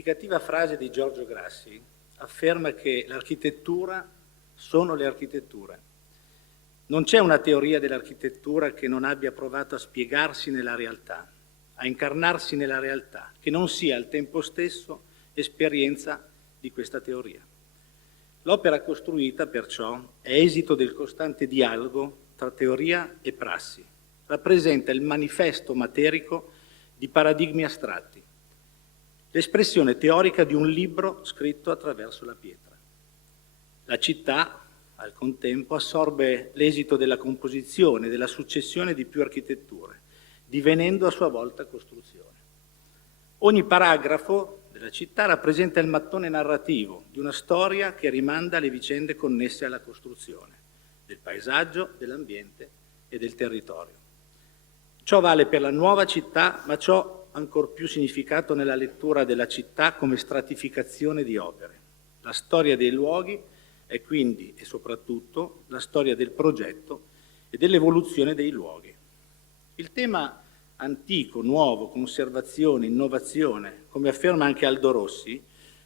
significativa frase di Giorgio Grassi afferma che l'architettura sono le architetture. Non c'è una teoria dell'architettura che non abbia provato a spiegarsi nella realtà, a incarnarsi nella realtà, che non sia al tempo stesso esperienza di questa teoria. L'opera costruita, perciò, è esito del costante dialogo tra teoria e prassi. Rappresenta il manifesto materico di paradigmi astratti, l'espressione teorica di un libro scritto attraverso la pietra. La città, al contempo, assorbe l'esito della composizione, della successione di più architetture, divenendo a sua volta costruzione. Ogni paragrafo della città rappresenta il mattone narrativo di una storia che rimanda alle vicende connesse alla costruzione, del paesaggio, dell'ambiente e del territorio. Ciò vale per la nuova città, ma ciò ha ancor più significato nella lettura della città come stratificazione di opere. La storia dei luoghi è quindi e soprattutto la storia del progetto e dell'evoluzione dei luoghi. Il tema antico, nuovo, conservazione, innovazione, come afferma anche Aldo Rossi,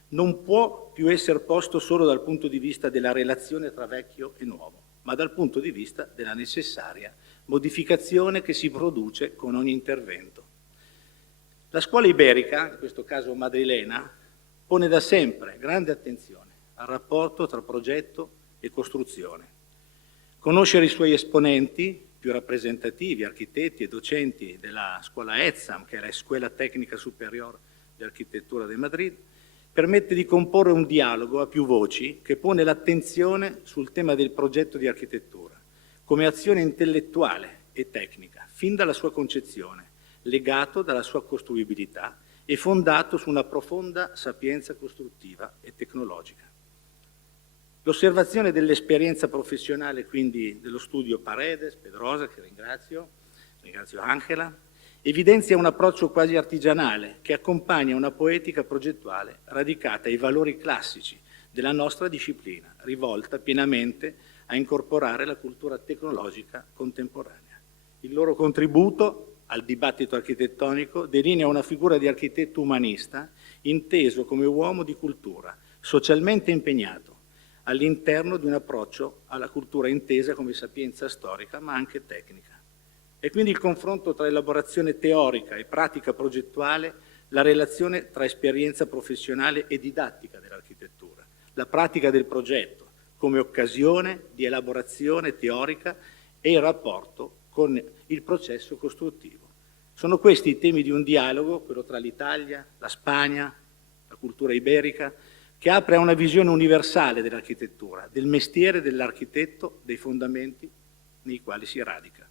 non può più essere posto solo dal punto di vista della relazione tra vecchio e nuovo, ma dal punto di vista della necessaria modificazione che si produce con ogni intervento. La scuola iberica, in questo caso madrilena, pone da sempre grande attenzione al rapporto tra progetto e costruzione. Conoscere i suoi esponenti più rappresentativi, architetti e docenti della scuola ETSAM, che è la Escuela Técnica Superior de Arquitectura de Madrid, permette di comporre un dialogo a più voci che pone l'attenzione sul tema del progetto di architettura, come azione intellettuale e tecnica, fin dalla sua concezione, legato dalla sua costruibilità e fondato su una profonda sapienza costruttiva e tecnologica. L'osservazione dell'esperienza professionale, quindi, dello studio Paredes, Pedrosa, che ringrazio Ángela, evidenzia un approccio quasi artigianale che accompagna una poetica progettuale radicata ai valori classici della nostra disciplina, rivolta pienamente a incorporare la cultura tecnologica contemporanea. Il loro contributo al dibattito architettonico delinea una figura di architetto umanista inteso come uomo di cultura, socialmente impegnato all'interno di un approccio alla cultura intesa come sapienza storica ma anche tecnica. E quindi il confronto tra elaborazione teorica e pratica progettuale, la relazione tra esperienza professionale e didattica dell'architettura, la pratica del progetto come occasione di elaborazione teorica e il rapporto con il processo costruttivo. Sono questi i temi di un dialogo, quello tra l'Italia, la Spagna, la cultura iberica, che apre a una visione universale dell'architettura, del mestiere dell'architetto, dei fondamenti nei quali si radica.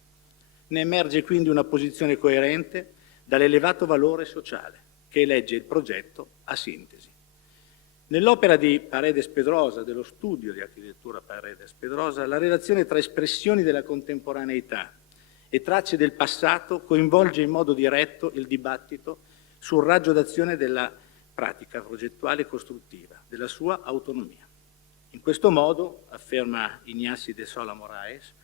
Ne emerge quindi una posizione coerente dall'elevato valore sociale che elegge il progetto a sintesi. Nell'opera di Paredes Pedrosa, dello studio di architettura Paredes Pedrosa, la relazione tra espressioni della contemporaneità e tracce del passato coinvolge in modo diretto il dibattito sul raggio d'azione della pratica progettuale e costruttiva, della sua autonomia. In questo modo, afferma Ignasi de Sola Moraes,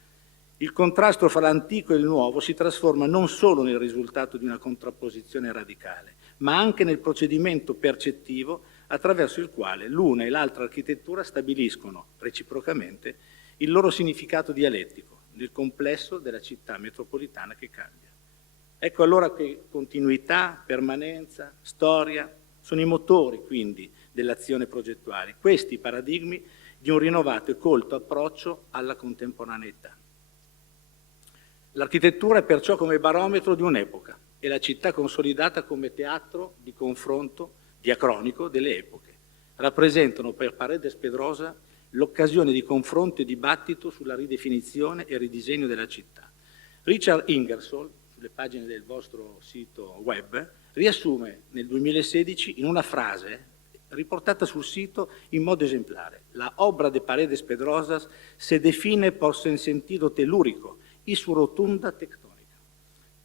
il contrasto fra l'antico e il nuovo si trasforma non solo nel risultato di una contrapposizione radicale, ma anche nel procedimento percettivo attraverso il quale l'una e l'altra architettura stabiliscono reciprocamente il loro significato dialettico nel complesso della città metropolitana che cambia. Ecco allora che continuità, permanenza, storia sono i motori quindi dell'azione progettuale, questi paradigmi di un rinnovato e colto approccio alla contemporaneità. L'architettura è perciò come barometro di un'epoca e la città consolidata come teatro di confronto diacronico delle epoche. Rappresentano per Paredes Pedrosa l'occasione di confronto e dibattito sulla ridefinizione e ridisegno della città. Richard Ingersoll, sulle pagine del vostro sito web, riassume nel 2016 in una frase riportata sul sito in modo esemplare: la obra de Paredes Pedrosas se define por su sentido telúrico y su rotunda tectónica,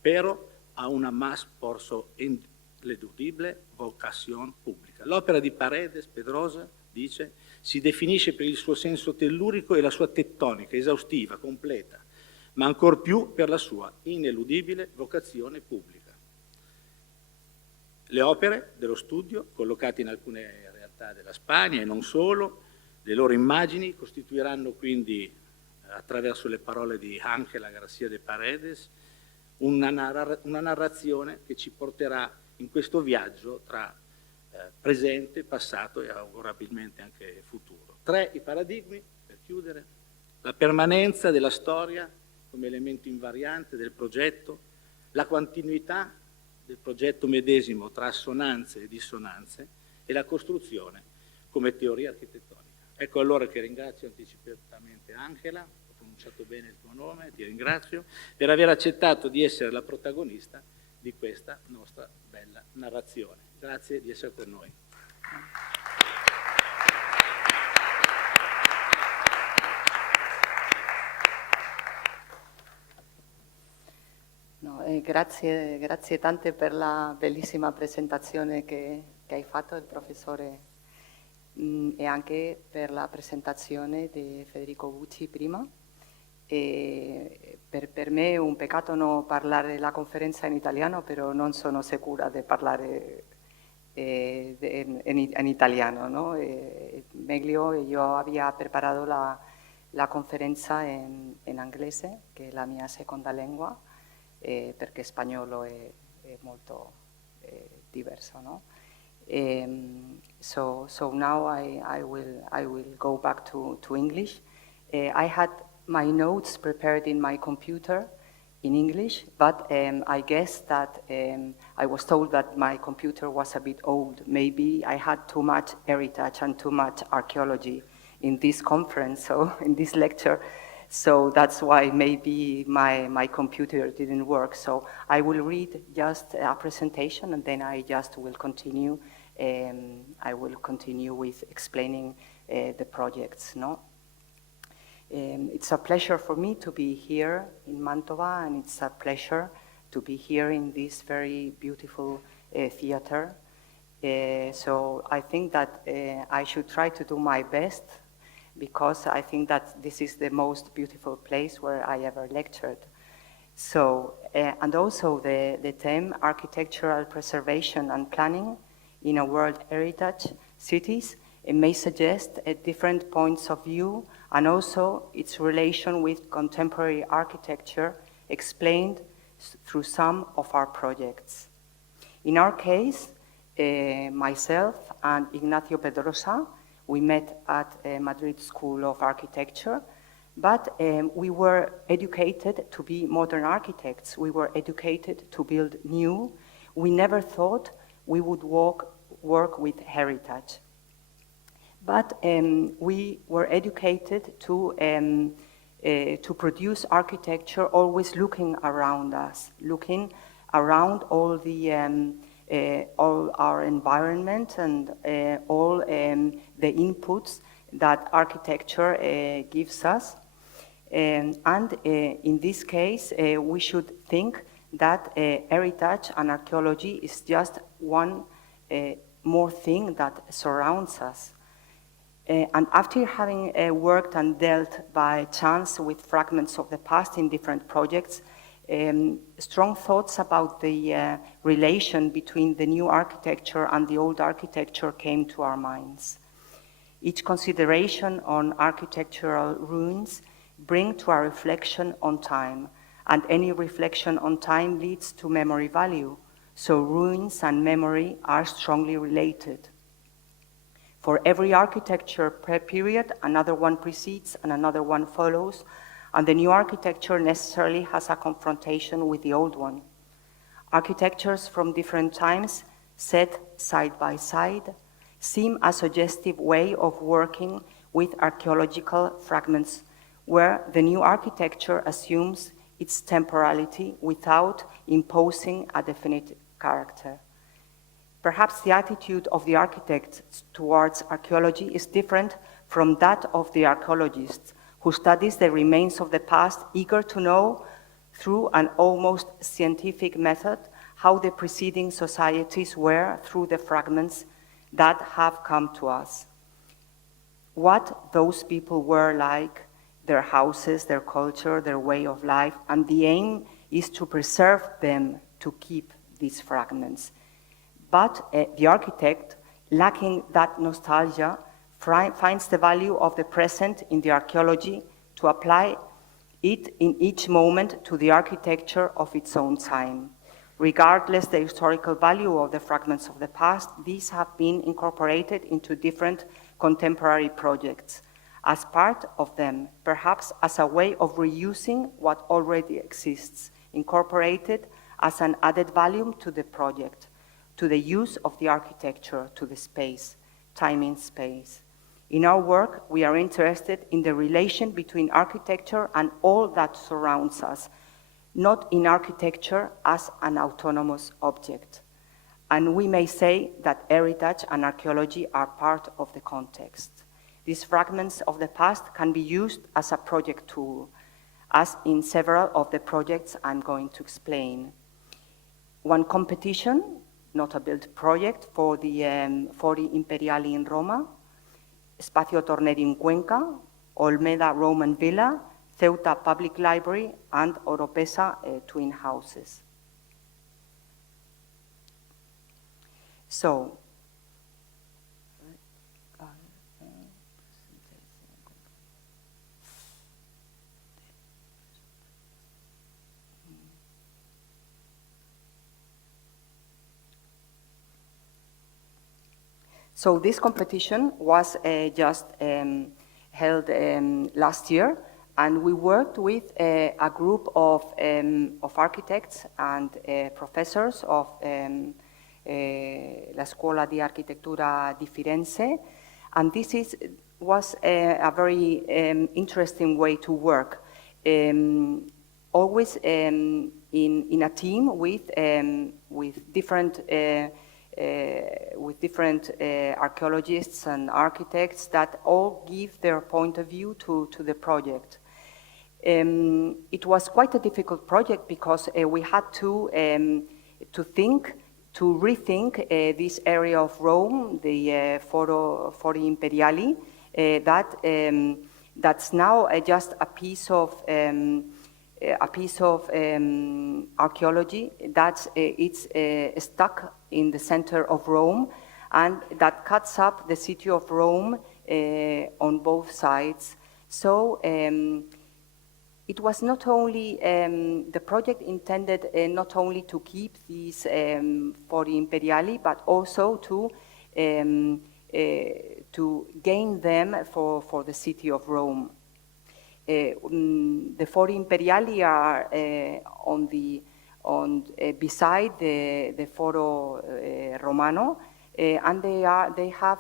pero a una más por su ineludible vocazione pubblica. L'opera di Paredes Pedrosa, dice, si definisce per il suo senso tellurico e la sua tettonica, esaustiva, completa, ma ancor più per la sua ineludibile vocazione pubblica. Le opere dello studio, collocate in alcune realtà della Spagna e non solo, le loro immagini costituiranno quindi, attraverso le parole di Ángela, Garcia e Paredes, una narrazione che ci porterà in questo viaggio tra presente, passato e augurabilmente anche futuro. 3 i paradigmi, per chiudere: la permanenza della storia come elemento invariante del progetto, la continuità del progetto medesimo tra assonanze e dissonanze e la costruzione come teoria architettonica. Ecco allora che ringrazio anticipatamente Ángela, ho pronunciato bene il tuo nome, ti ringrazio, per aver accettato di essere la protagonista di questa nostra bella narrazione. Grazie di essere con noi. No, grazie tante per la bellissima presentazione che hai fatto il professore e anche per la presentazione di Federico Bucci prima. E per me è un peccato non parlare della conferenza in italiano, però non sono sicura di parlare in italiano, ¿no? Meglio io abbia preparato la conferenza in inglese, che è la mia seconda lingua, perché spagnolo è molto diverso, no? So now I will go back to English. I had my notes prepared in my computer in English, but I guess that I was told that my computer was a bit old. Maybe I had too much heritage and too much archaeology in this conference, so in this lecture. So that's why maybe my computer didn't work. So I will read just a presentation and then I just will continue. I will continue with explaining the projects. No? It's a pleasure for me to be here in Mantova, and it's a pleasure to be here in this very beautiful theater. So I think that I should try to do my best, because I think that this is the most beautiful place where I ever lectured. So, and also the theme, architectural preservation and planning in a World Heritage Cities, it may suggest different points of view and also its relation with contemporary architecture explained through some of our projects. In our case, myself and Ignacio Pedrosa, we met at Madrid School of Architecture, but we were educated to be modern architects. We were educated to build new. We never thought we would work with heritage. But we were educated to produce architecture always looking around us, looking around all our environment and all the inputs that architecture gives us. And in this case, we should think that heritage and archaeology is just one more thing that surrounds us. And after having worked and dealt by chance with fragments of the past in different projects, strong thoughts about the relation between the new architecture and the old architecture came to our minds. Each consideration on architectural ruins brings to our reflection on time, and any reflection on time leads to memory value, so ruins and memory are strongly related. For every architecture period, another one precedes and another one follows, and the new architecture necessarily has a confrontation with the old one. Architectures from different times, set side by side, seem a suggestive way of working with archaeological fragments, where the new architecture assumes its temporality without imposing a definite character. Perhaps the attitude of the architects towards archaeology is different from that of the archaeologists, who studies the remains of the past, eager to know, through an almost scientific method, how the preceding societies were through the fragments that have come to us. What those people were like, their houses, their culture, their way of life, and the aim is to preserve them, to keep these fragments. But the architect, lacking that nostalgia, finds the value of the present in the archaeology to apply it in each moment to the architecture of its own time. Regardless the historical value of the fragments of the past, these have been incorporated into different contemporary projects. As part of them, perhaps as a way of reusing what already exists, incorporated as an added value to the project, to the use of the architecture, to the space, time in space. In our work, we are interested in the relation between architecture and all that surrounds us, not in architecture as an autonomous object. And we may say that heritage and archaeology are part of the context. These fragments of the past can be used as a project tool, as in several of the projects I'm going to explain. One competition, not a built project, for the Fori Imperiali in Roma, Espacio Tornedi in Cuenca, Olmeda Roman Villa, Ceuta Public Library, and Oropesa Twin Houses. So, So this competition was just held last year, and we worked with a group of architects and professors of La Scuola di Architettura di Firenze, and this was a very interesting way to work, always in a team with different archaeologists and architects that all give their point of view to the project. It was quite a difficult project because we had to rethink this area of Rome, the Fori Imperiali, that's now just a piece of archaeology that's it's stuck in the center of Rome, and that cuts up the city of Rome on both sides. So it was not only, the project intended not only to keep these Fori Imperiali, but also to gain them for the city of Rome. The Fori Imperiali are beside the Foro Romano, and they have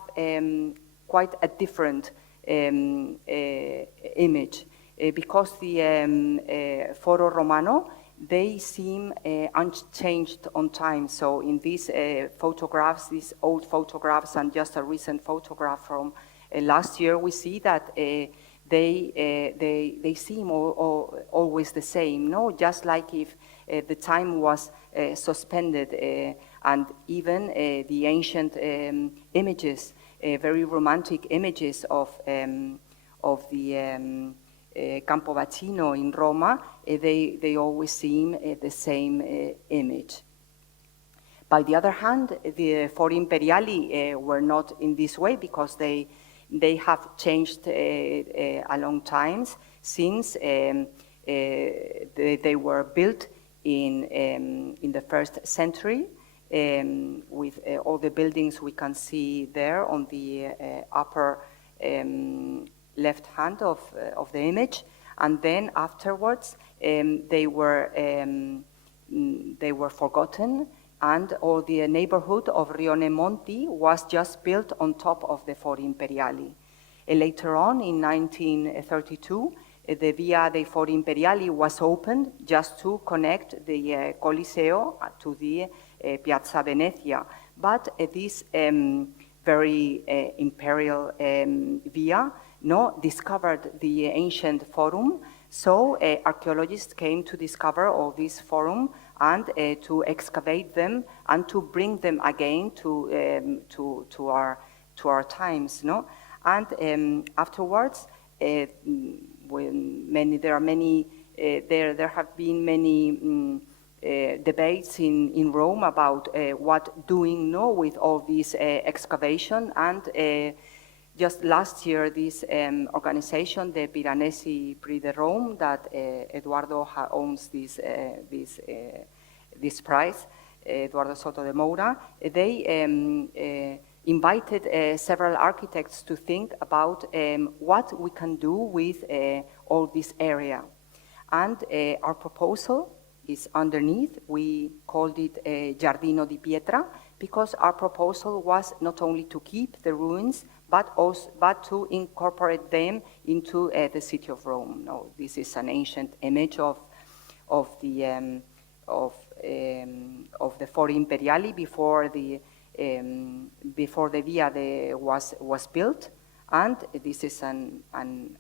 quite a different image because the Foro Romano, they seem unchanged on time. So in these photographs, these old photographs, and just a recent photograph from last year, we see that they seem always the same, no? Just like if the time was suspended, and even the ancient images, very romantic images of the Campo Vaccino in Roma, they always seem the same image. By the other hand, the Fori Imperiali were not in this way because they have changed a long time since they were built in the 1st century with all the buildings we can see there on the upper left hand of the image, and then afterwards they were forgotten, and all the neighborhood of Rione Monti was just built on top of the Fori Imperiali. Later on, in 1932, the Via dei Fori Imperiali was opened just to connect the Coliseo to the Piazza Venezia. But this very imperial via discovered the ancient forum, so archaeologists came to discover all this forum and to excavate them and to bring them again to our times, no? And afterwards, there have been many debates in Rome about what doing now with all this excavation, and just last year this organization, the Piranesi Prix de Rome, that Eduardo owns this prize, Eduardo Soto de Moura, they invited several architects to think about what we can do with all this area. And our proposal is underneath. We called it Giardino di Pietra, because our proposal was not only to keep the ruins, but to incorporate them into the city of Rome. No, this is an ancient image of the Fori Imperiali before the Via was built, and this is an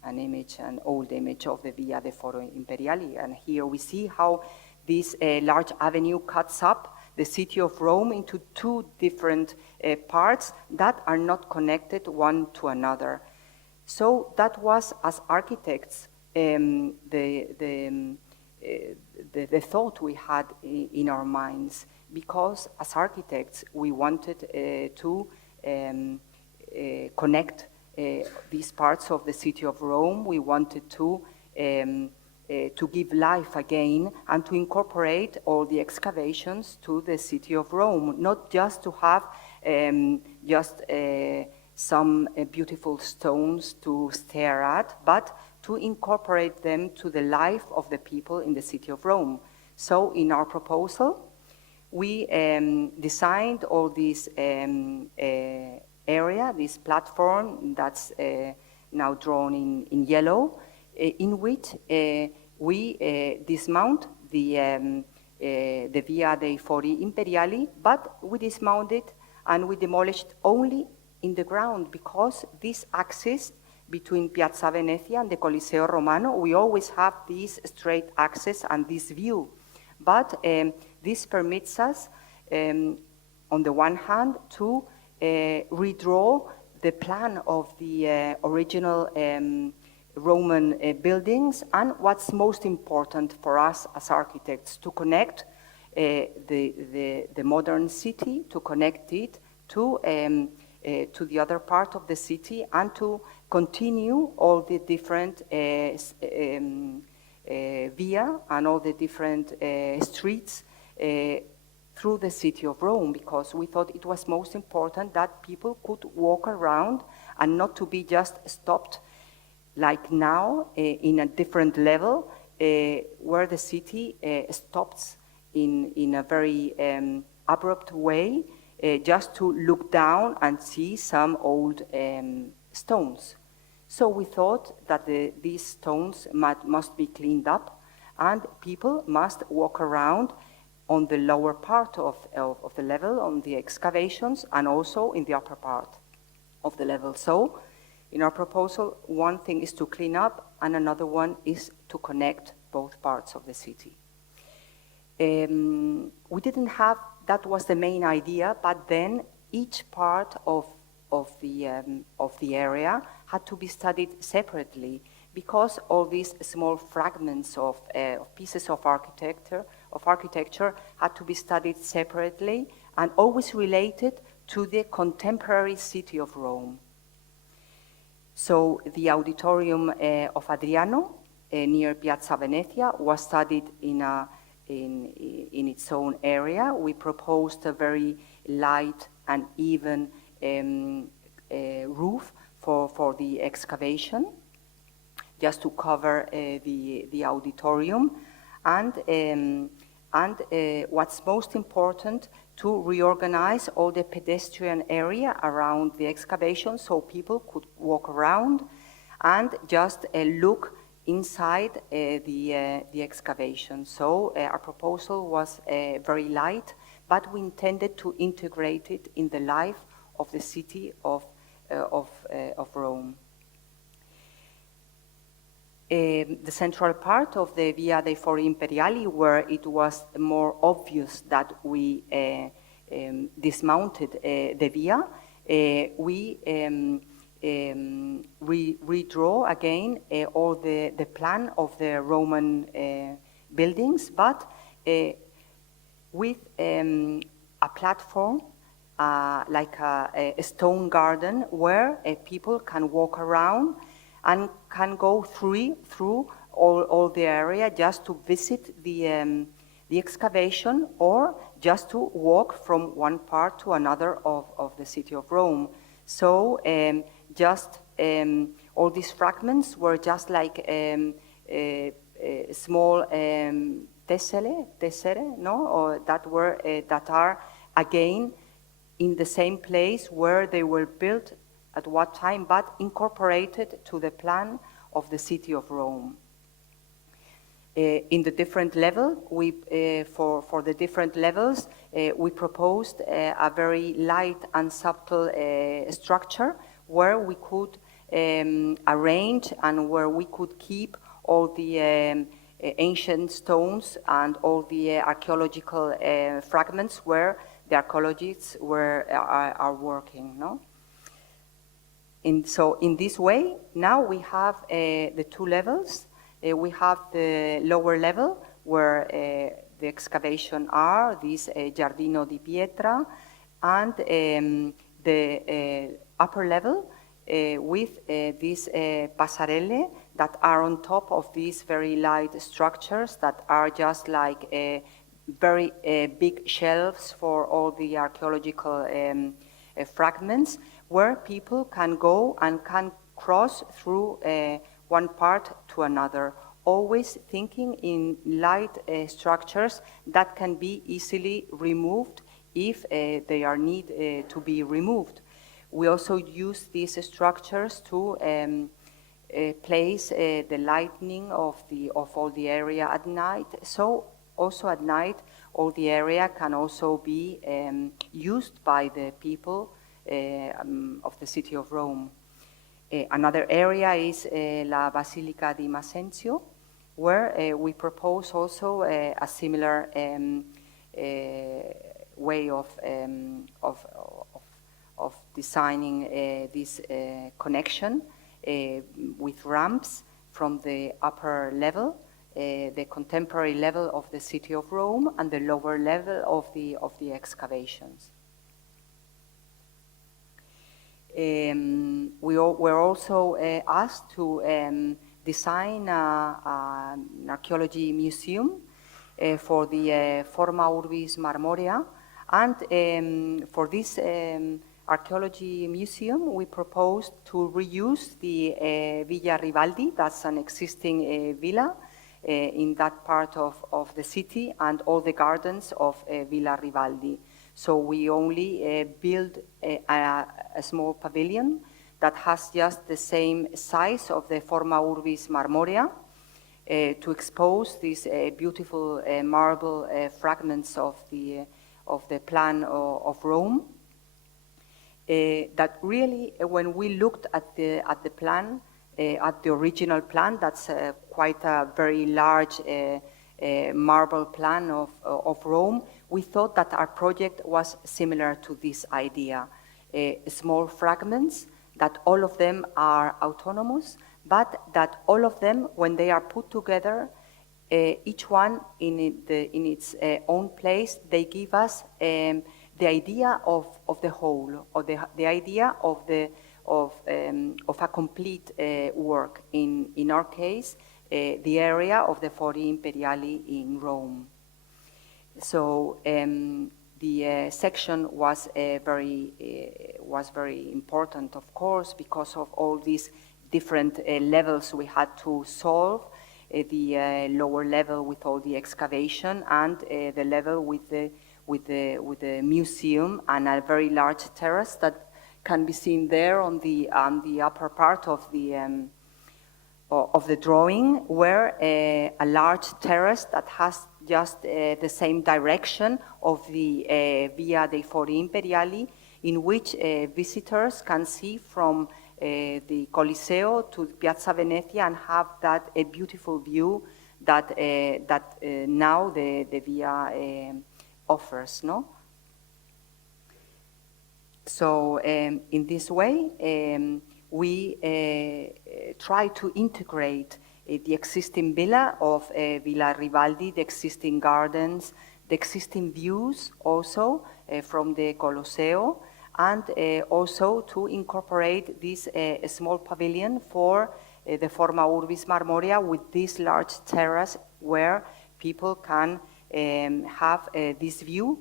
image, an old image of the Via de Fori Imperiali. And here we see how this large avenue cuts up the city of Rome into two different parts that are not connected one to another. So that was, as architects, the thought we had in our minds, because as architects we wanted to connect these parts of the city of Rome. We wanted to give life again and to incorporate all the excavations to the city of Rome, not just to have some beautiful stones to stare at, but to incorporate them to the life of the people in the city of Rome. So in our proposal, we designed all this area, this platform that's now drawn in yellow, in which we dismount the Via dei Fori Imperiali, but we dismounted and we demolished only in the ground, because this axis between Piazza Venezia and the Coliseo Romano, we always have this straight axis and this view. But this permits us, on the one hand, to redraw the plan of the original Roman buildings, and what's most important for us as architects, to connect the modern city, to connect it to the other part of the city, and to continue all the different via and all the different streets through the city of Rome, because we thought it was most important that people could walk around and not to be just stopped like now in a different level where the city stops in a very abrupt way just to look down and see some old stones. So we thought that these stones must be cleaned up, and people must walk around on the lower part of the level, on the excavations, and also in the upper part of the level. So in our proposal, one thing is to clean up, and another one is to connect both parts of the city. We didn't have, that was the main idea, but then each part of the area had to be studied separately, because all these small fragments of pieces of architecture had to be studied separately and always related to the contemporary city of Rome. So the auditorium of Adriano near Piazza Venezia was studied in its own area. We proposed a very light and even roof for the excavation, just to cover the auditorium, and what's most important, to reorganize all the pedestrian area around the excavation so people could walk around and just look inside the excavation. So our proposal was very light, but we intended to integrate it in the life of the city of Rome. The central part of the Via dei Fori Imperiali, where it was more obvious that we dismounted the via, we redraw again all the plan of the Roman buildings, but with a platform, like a stone garden, where people can walk around and can go through all the area just to visit the excavation, or just to walk from one part to another of the city of Rome. So all these fragments were just like small tessere, no, or that are again in the same place where they were built at what time, but incorporated to the plan of the city of Rome. In the different level, for the different levels, we proposed a very light and subtle structure where we could arrange and where we could keep all the ancient stones and all the archaeological fragments where the archaeologists are working, no? So in this way, now we have the two levels. We have the lower level where the excavation are, this Giardino di Pietra, and the upper level with these passerelle that are on top of these very light structures that are just like very big shelves for all the archaeological fragments, where people can go and can cross through one part to another, always thinking in light structures that can be easily removed if they are need to be removed. We also use these structures to place the lighting of all the area at night. So also at night, all the area can also be used by the people of the city of Rome. Another area is La Basilica di Masenzio, where we propose also a similar way of designing this connection with ramps from the upper level, the contemporary level of the city of Rome, and the lower level of the excavations. We were also asked to design an archaeology museum for the Forma Urbis Marmorea, and for this archaeology museum we proposed to reuse the Villa Rivaldi, that's an existing villa in that part of the city, and all the gardens of Villa Rivaldi. So we only build a small pavilion that has just the same size of the Forma Urbis Marmorea to expose these beautiful marble fragments of the plan of Rome. That really, when we looked at the plan, at the original plan, that's quite a very large marble plan of Rome, we thought that our project was similar to this idea. Small fragments, that all of them are autonomous, but that all of them, when they are put together, each one in its own place, they give us the idea of the whole, or the idea of a complete work. In our case, the area of the Fori Imperiali in Rome. So the section was very important, of course, because of all these different levels we had to solve. The lower level with all the excavation, and the level with the museum, and a very large terrace that can be seen there on the upper part of the drawing, where a large terrace that has just the same direction of the Via dei Fori Imperiali, in which visitors can see from the Coliseo to Piazza Venezia and have that a beautiful view that now the Via offers, no? So in this way, we try to integrate the existing villa of Villa Rivaldi, the existing gardens, the existing views also from the Colosseo, and also to incorporate this small pavilion for the Forma Urbis Marmorea with this large terrace where people can have this view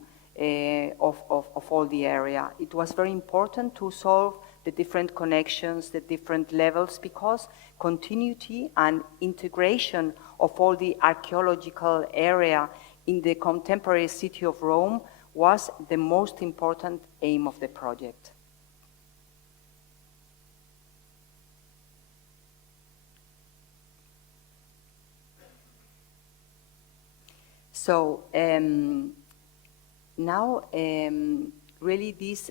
of all the area. It was very important to solve the different connections, the different levels, because continuity and integration of all the archaeological area in the contemporary city of Rome was the most important aim of the project. So now really this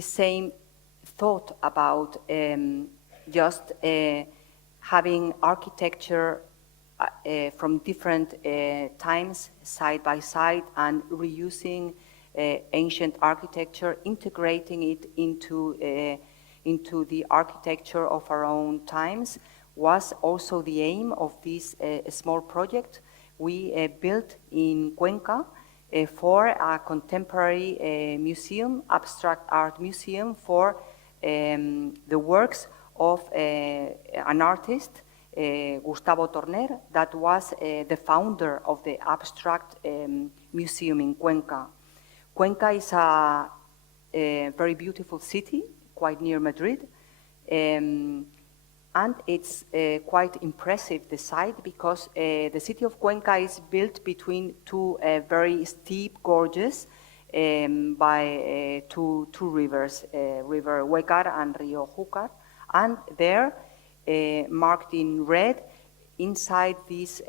same thought about just having architecture from different times side by side and reusing ancient architecture, integrating it into the architecture of our own times was also the aim of this small project we built in Cuenca for a contemporary museum, abstract art museum for the works of an artist, Gustavo Torner, that was the founder of the abstract museum in Cuenca. Cuenca is a very beautiful city, quite near Madrid, and it's quite impressive, the site, because the city of Cuenca is built between two very steep gorges by two rivers, River Huecar and Rio Júcar, and there, marked in red, inside this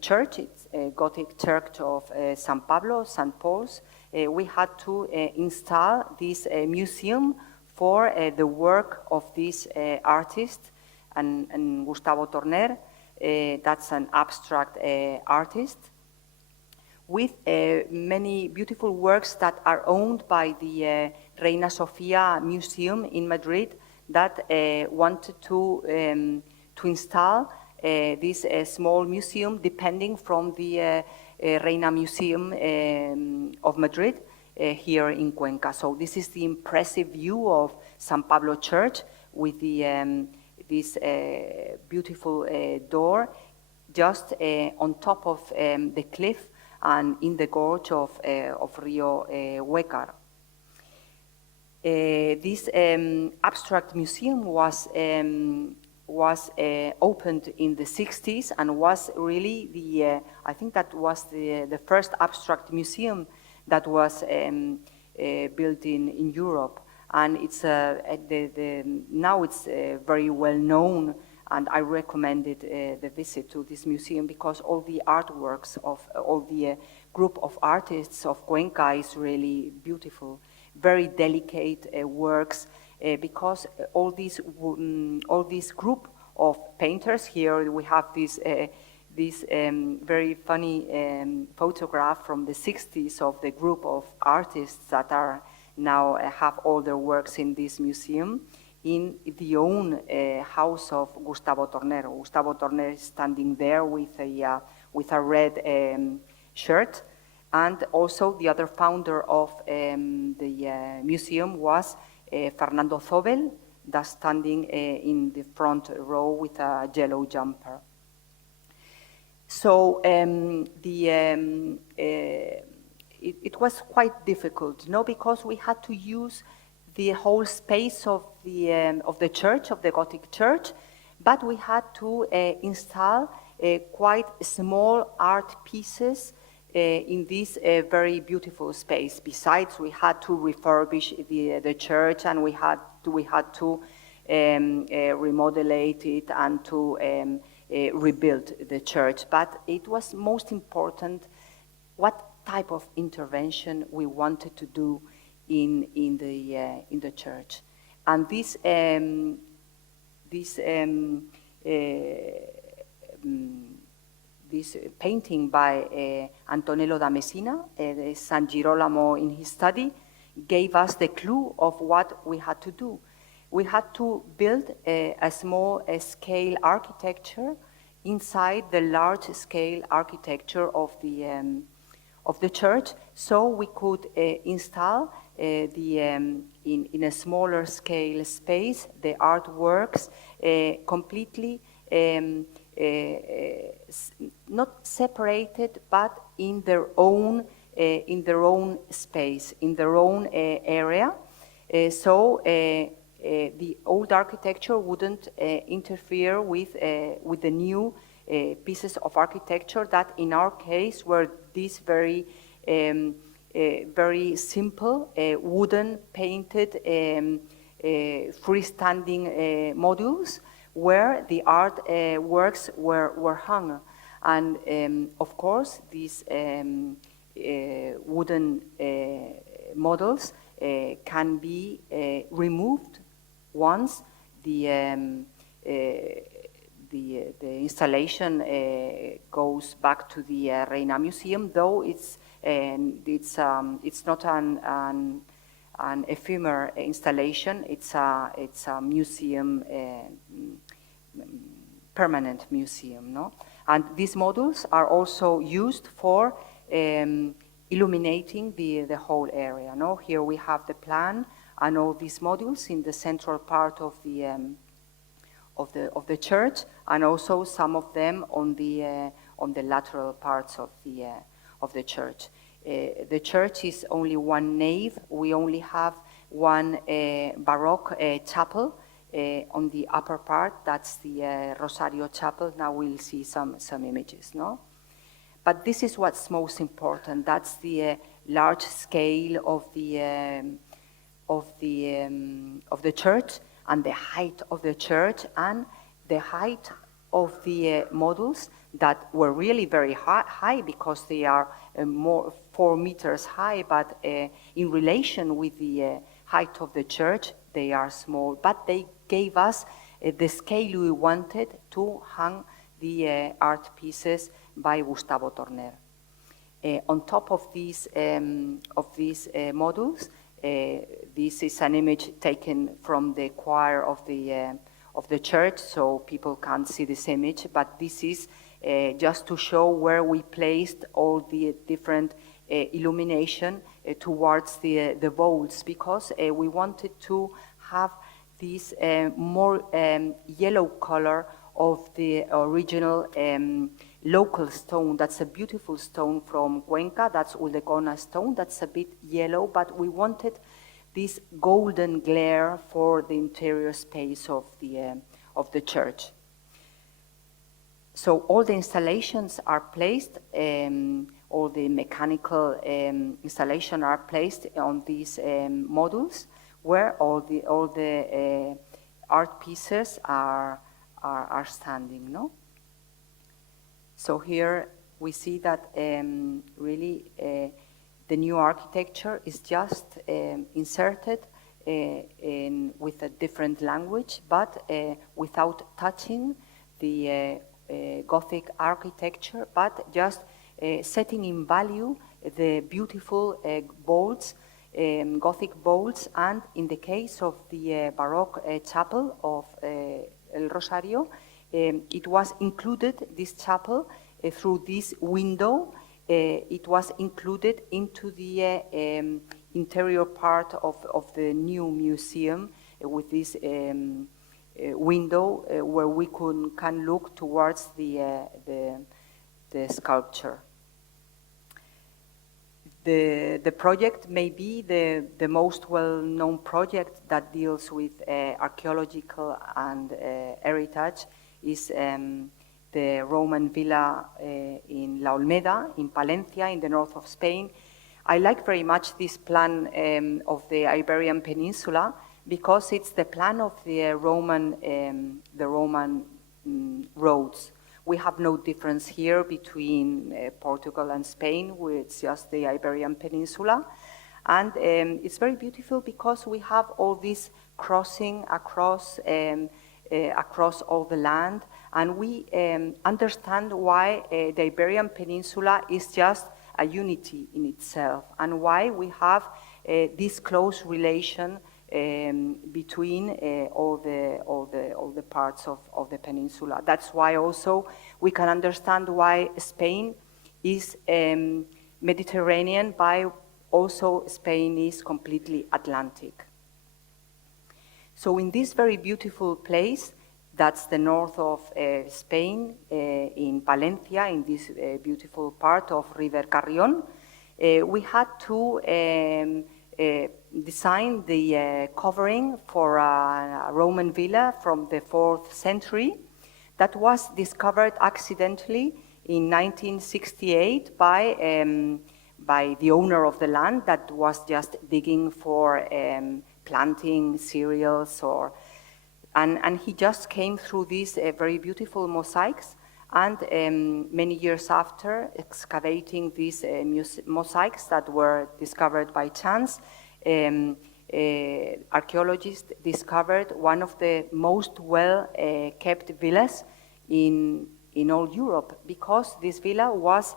church, it's a Gothic church of San Pablo, St. Paul's, we had to install this museum for the work of this artist, and Gustavo Torner, that's an abstract artist, with many beautiful works that are owned by the Reina Sofia Museum in Madrid that wanted to install this small museum depending from the Reina Museum of Madrid here in Cuenca. So this is the impressive view of San Pablo Church with the, this beautiful door just on top of the cliff and in the gorge of Rio Huecar. This abstract museum was opened in the 60s and was really the, I think that was the first abstract museum that was built in Europe. And it's now it's very well known, and I recommended the visit to this museum because all the artworks of all the group of artists of Cuenca is really beautiful, very delicate works, because all these group of painters, here we have this very funny photograph from the 60s of the group of artists that are now have all their works in this museum in the own house of Gustavo Torner. Gustavo Torner is standing there with a red shirt, and also the other founder of the museum was Fernando Zobel, that's standing in the front row with a yellow jumper. So it was quite difficult, no, because we had to use the whole space of the church, of the Gothic church, but we had to install quite small art pieces in this very beautiful space. Besides, we had to refurbish the church, and we had to remodel it and to rebuild the church. But it was most important what type of intervention we wanted to do in the church, and this painting by Antonello da Messina, San Girolamo in his study, gave us the clue of what we had to do. We had to build a small scale architecture inside the large-scale architecture of the church, so we could install in a smaller scale space the artworks completely not separated, but in their own space, in their own area. So the old architecture wouldn't interfere with the new pieces of architecture that, in our case, were these very simple wooden painted freestanding modules where the art works were hung. And of course, these wooden models can be removed once the installation goes back to the Reina Museum, though it's not an ephemeral installation. It's a museum, permanent museum, no? And these modules are also used for illuminating the whole area. No, here we have the plan and all these modules in the central part of the church, and also some of them on the lateral parts of the church. The church is only one nave. We only have one Baroque chapel on the upper part. That's the Rosario chapel. Now we'll see some images, no? But this is what's most important. That's the large scale of the church, and the height of the church, and the height of the models that were really very high because they are more 4 meters high, but in relation with the height of the church, they are small. But they gave us the scale we wanted to hang the art pieces by Gustavo Torner. On top of these models, this is an image taken from the choir of the church, so people can't see this image, but this is just to show where we placed all the different illumination towards the vaults, because we wanted to have this more yellow color of the original local stone. That's a beautiful stone from Cuenca. That's Uldecona stone. That's a bit yellow, but we wanted this golden glare for the interior space of the church. So all the installations are placed, all the mechanical installation are placed on these modules, where all the art pieces are standing, no? So here we see that really the new architecture is just inserted with a different language, but without touching the Gothic architecture, but just setting in value the beautiful vaults, Gothic vaults, and in the case of the Baroque chapel of El Rosario, it was included, this chapel, through this window. It was included into the interior part of the new museum with this window where we can look towards the sculpture. The project may be the most well-known project that deals with archaeological and heritage is the Roman villa in La Olmeda, in Palencia, in the north of Spain. I like very much this plan of the Iberian Peninsula because it's the plan of the Roman roads. We have no difference here between Portugal and Spain, where it's just the Iberian Peninsula. And it's very beautiful because we have all this crossing across all the land, and we understand why the Iberian Peninsula is just a unity in itself, and why we have this close relation between all the parts of the peninsula. That's why also we can understand why Spain is Mediterranean, but also Spain is completely Atlantic. So in this very beautiful place, that's the north of Spain, in Valencia, in this beautiful part of River Carrión, we had to design the covering for a Roman villa from the 4th century that was discovered accidentally in 1968 by the owner of the land that was just digging for planting cereals and he just came through these very beautiful mosaics, and many years after excavating these mosaics that were discovered by chance, archaeologists discovered one of the most well-kept villas in all Europe, because this villa was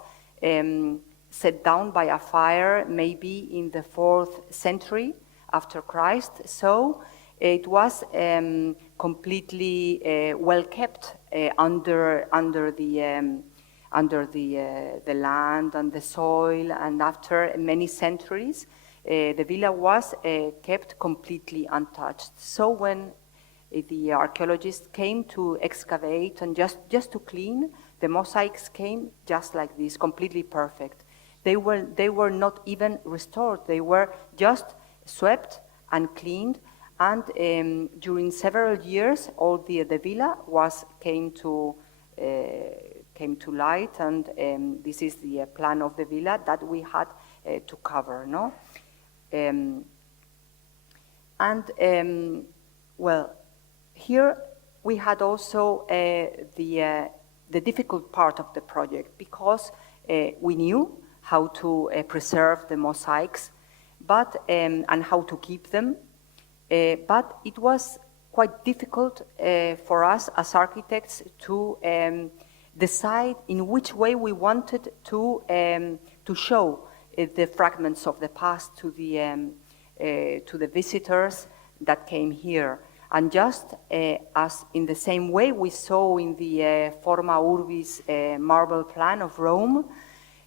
set down by a fire maybe in the 4th century after Christ. So it was completely well kept under the land and the soil, and after many centuries, the villa was kept completely untouched. So when the archaeologists came to excavate and just to clean, the mosaics came just like this, completely perfect. They were not even restored. They were just swept and cleaned. And during several years, all the villa came to light, and this is the plan of the villa that we had to cover, no? Well, here we had also the difficult part of the project, because we knew how to preserve the mosaics, but and how to keep them. But it was quite difficult for us as architects to decide in which way we wanted to show the fragments of the past to the visitors that came here. And just as in the same way we saw in the Forma Urbis marble plan of Rome,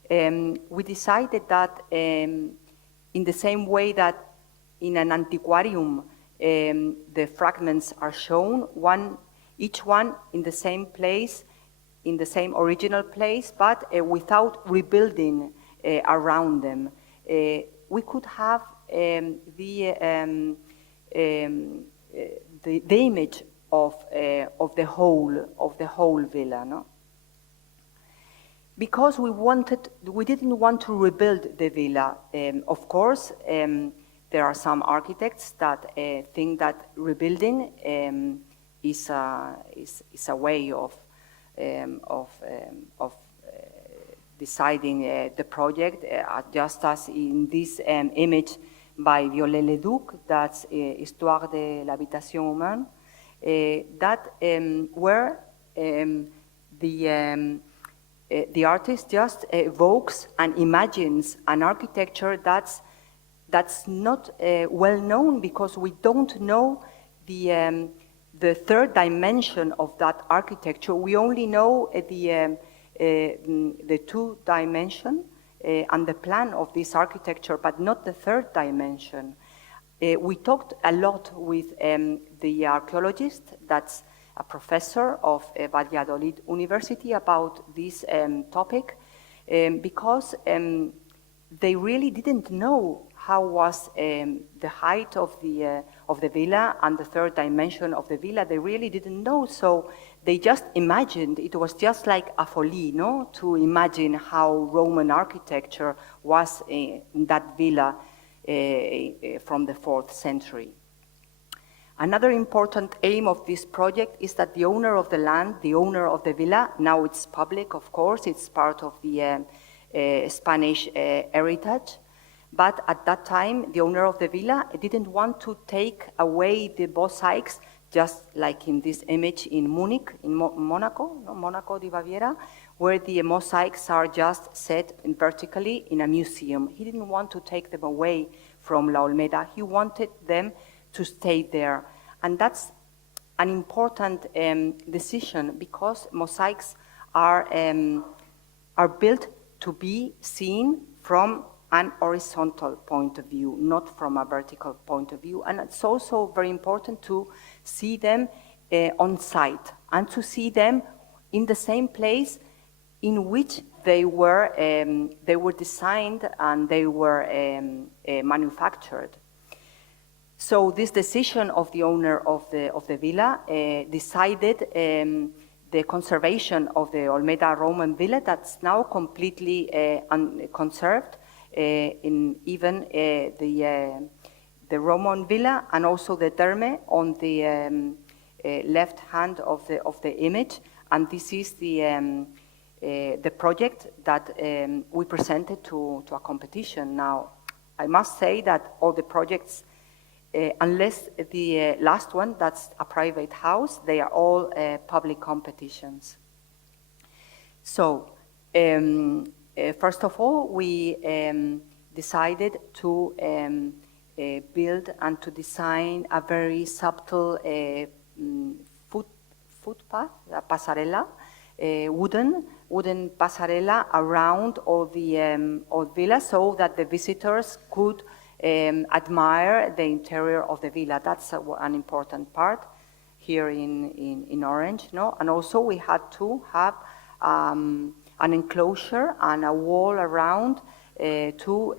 we decided that in the same way that in an antiquarium the fragments are shown, each one in the same place, in the same original place, but without rebuilding around them. We could have the image of the whole villa, no? Because we didn't want to rebuild the villa. Of course, there are some architects that think that rebuilding is a way of deciding the project, just as in this image by Viollet-le-Duc, that's Histoire de l'habitation humaine, that where the artist just evokes and imagines an architecture that's not well known, because we don't know the third dimension of that architecture. We only know the 2 dimension and the plan of this architecture, but not the 3rd dimension. We talked a lot with the archaeologist, that's a professor of Valladolid University, about this topic, because they really didn't know how was the height of the villa and the 3rd dimension of the villa. They really didn't know, so they just imagined. It was just like a folie, no? To imagine how Roman architecture was in that villa from the 4th century. Another important aim of this project is that the owner of the land, the owner of the villa, now it's public, of course, it's part of the Spanish heritage, but at that time, the owner of the villa didn't want to take away the mosaics, just like in this image in Munich, in Monaco, no? Monaco di Baviera, where the mosaics are just set vertically in a museum. He didn't want to take them away from La Olmeda. He wanted them to stay there. And that's an important decision, because mosaics are built to be seen from an horizontal point of view, not from a vertical point of view. And it's also very important to see them on site, and to see them in the same place in which they were designed and they were manufactured. So this decision of the owner of the villa decided the conservation of the Olmeda Roman villa, that's now completely conserved, in even the Roman villa and also the Terme on the left hand of the image. And this is the project that we presented to a competition. Now, I must say that all the projects, unless the last one, that's a private house, they are all public competitions. So, first of all, we decided to build and to design a very subtle footpath, a pasarela, wooden pasarela around all the villa, so that the visitors could admire the interior of the villa. That's an important part here in Orange, no? And also we had to have an enclosure and a wall around to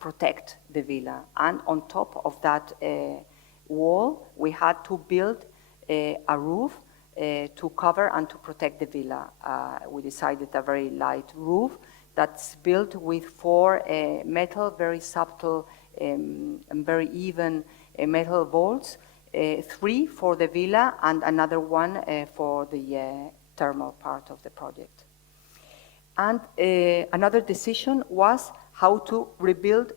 protect the villa. And on top of that wall, we had to build a roof to cover and to protect the villa. We decided a very light roof that's built with 4 metal, very subtle and very even metal bolts, 3 for the villa and another one for the thermal part of the project. And another decision was how to rebuild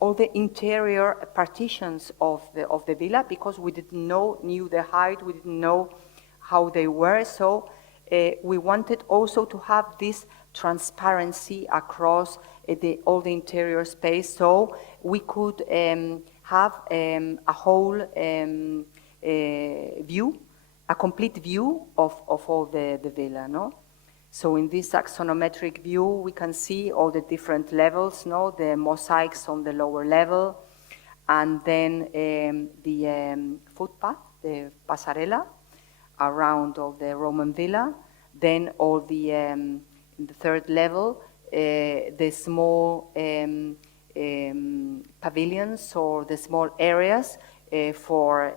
all the interior partitions of the villa, because we didn't knew the height, we didn't know how they were. So we wanted also to have this transparency across all the interior space, so we could have a whole view, a complete view of all the villa, no? So in this axonometric view, we can see all the different levels, no? The mosaics on the lower level, and then the footpath, the pasarela, around all the Roman villa, then all the, in the third level, the small pavilions or the small areas for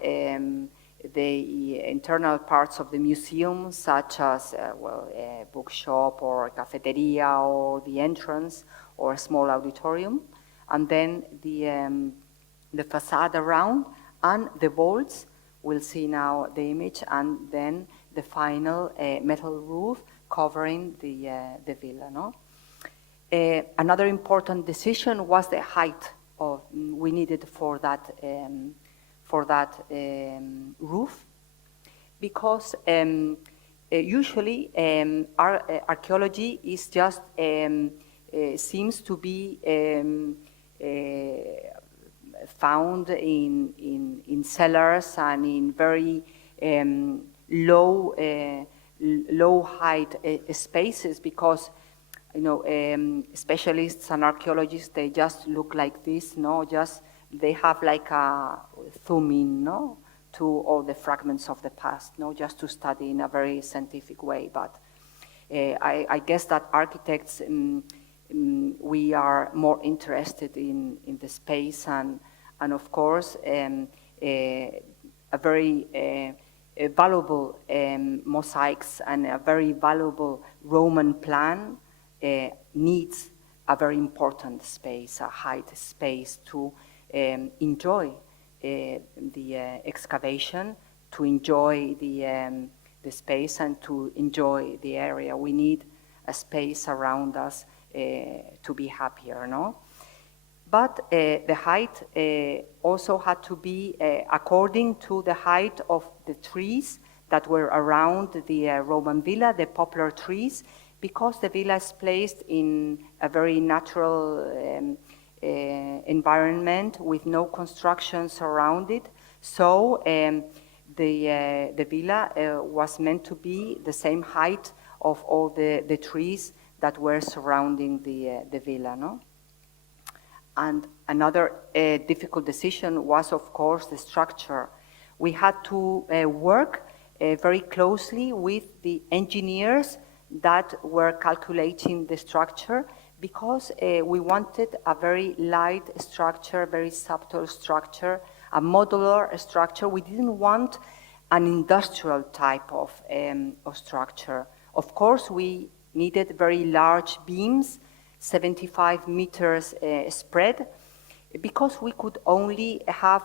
the internal parts of the museum, such as a bookshop or a cafeteria or the entrance or a small auditorium, and then the facade around and the vaults. We'll see now the image, and then the final metal roof covering the villa. No? Another important decision was the height we needed for that roof, because usually archaeology is just seems to be found in cellars and in very low height spaces, because specialists and archaeologists, they just look like this, no? Just they have like a zoom in, no, to all the fragments of the past, no, just to study in a very scientific way. But I guess that architects, we are more interested in the space, and of course a very valuable mosaics and a very valuable Roman plan needs a very important space, a height space to enjoy the excavation, to enjoy the space and to enjoy the area. We need a space around us to be happier, no? But the height also had to be according to the height of the trees that were around the Roman villa, the poplar trees, because the villa is placed in a very natural environment with no constructions around it. So the villa was meant to be the same height of all the trees that were surrounding the villa, no? And another difficult decision was, of course, the structure. We had to work very closely with the engineers that were calculating the structure, because we wanted a very light structure, very subtle structure, a modular structure. We didn't want an industrial type of structure. Of course, we needed very large beams, 75 meters spread, because we could only have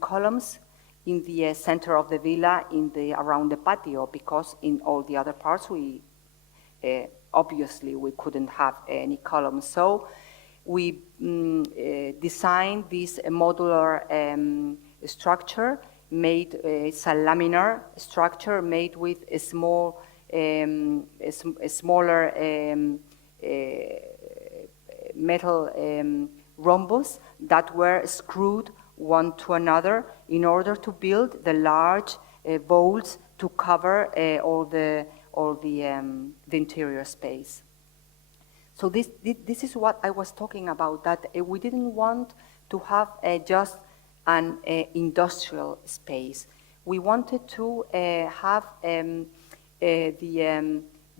columns in the center of the villa, around the patio, because in all the other parts we obviously we couldn't have any columns. So we designed this modular structure made. It's a laminar structure made with a small, smaller metal rhombus that were screwed one to another in order to build the large vaults to cover all the interior space. So this is what I was talking about, that we didn't want to have just an industrial space. We wanted to have the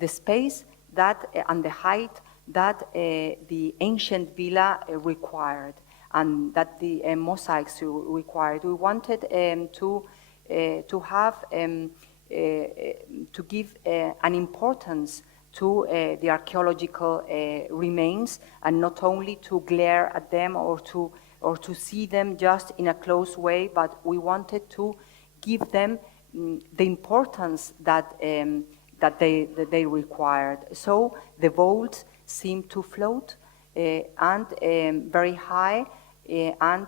space that and the height that the ancient villa required, and that the mosaics required. We wanted to have to give an importance to the archaeological remains, and not only to glare at them or to see them just in a close way, but we wanted to give them the importance that they required. So the vaults seemed to float and very high, and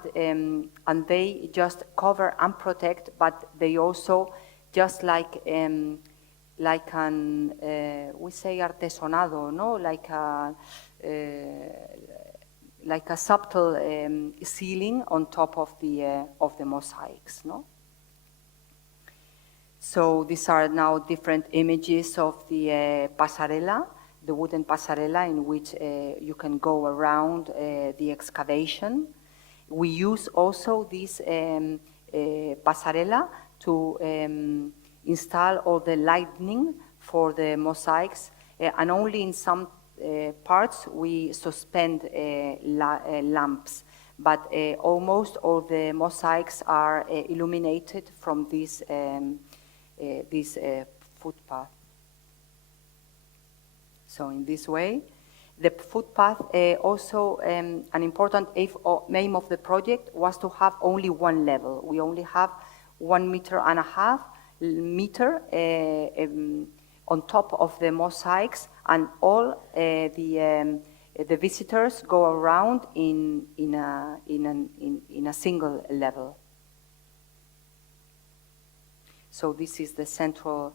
they just cover and protect, but they also, just like an we say artesonado, no, like a subtle ceiling on top of the mosaics, no. So these are now different images of the pasarela, the wooden pasarela in which you can go around the excavation. We use also this pasarela to install all the lighting for the mosaics, and only in some parts we suspend lamps, but almost all the mosaics are illuminated from this footpath. So in this way, the footpath also an important aim of the project was to have only one level. We only have 1.5 meters on top of the mosaics, and all the visitors go around in a single level. So this is the central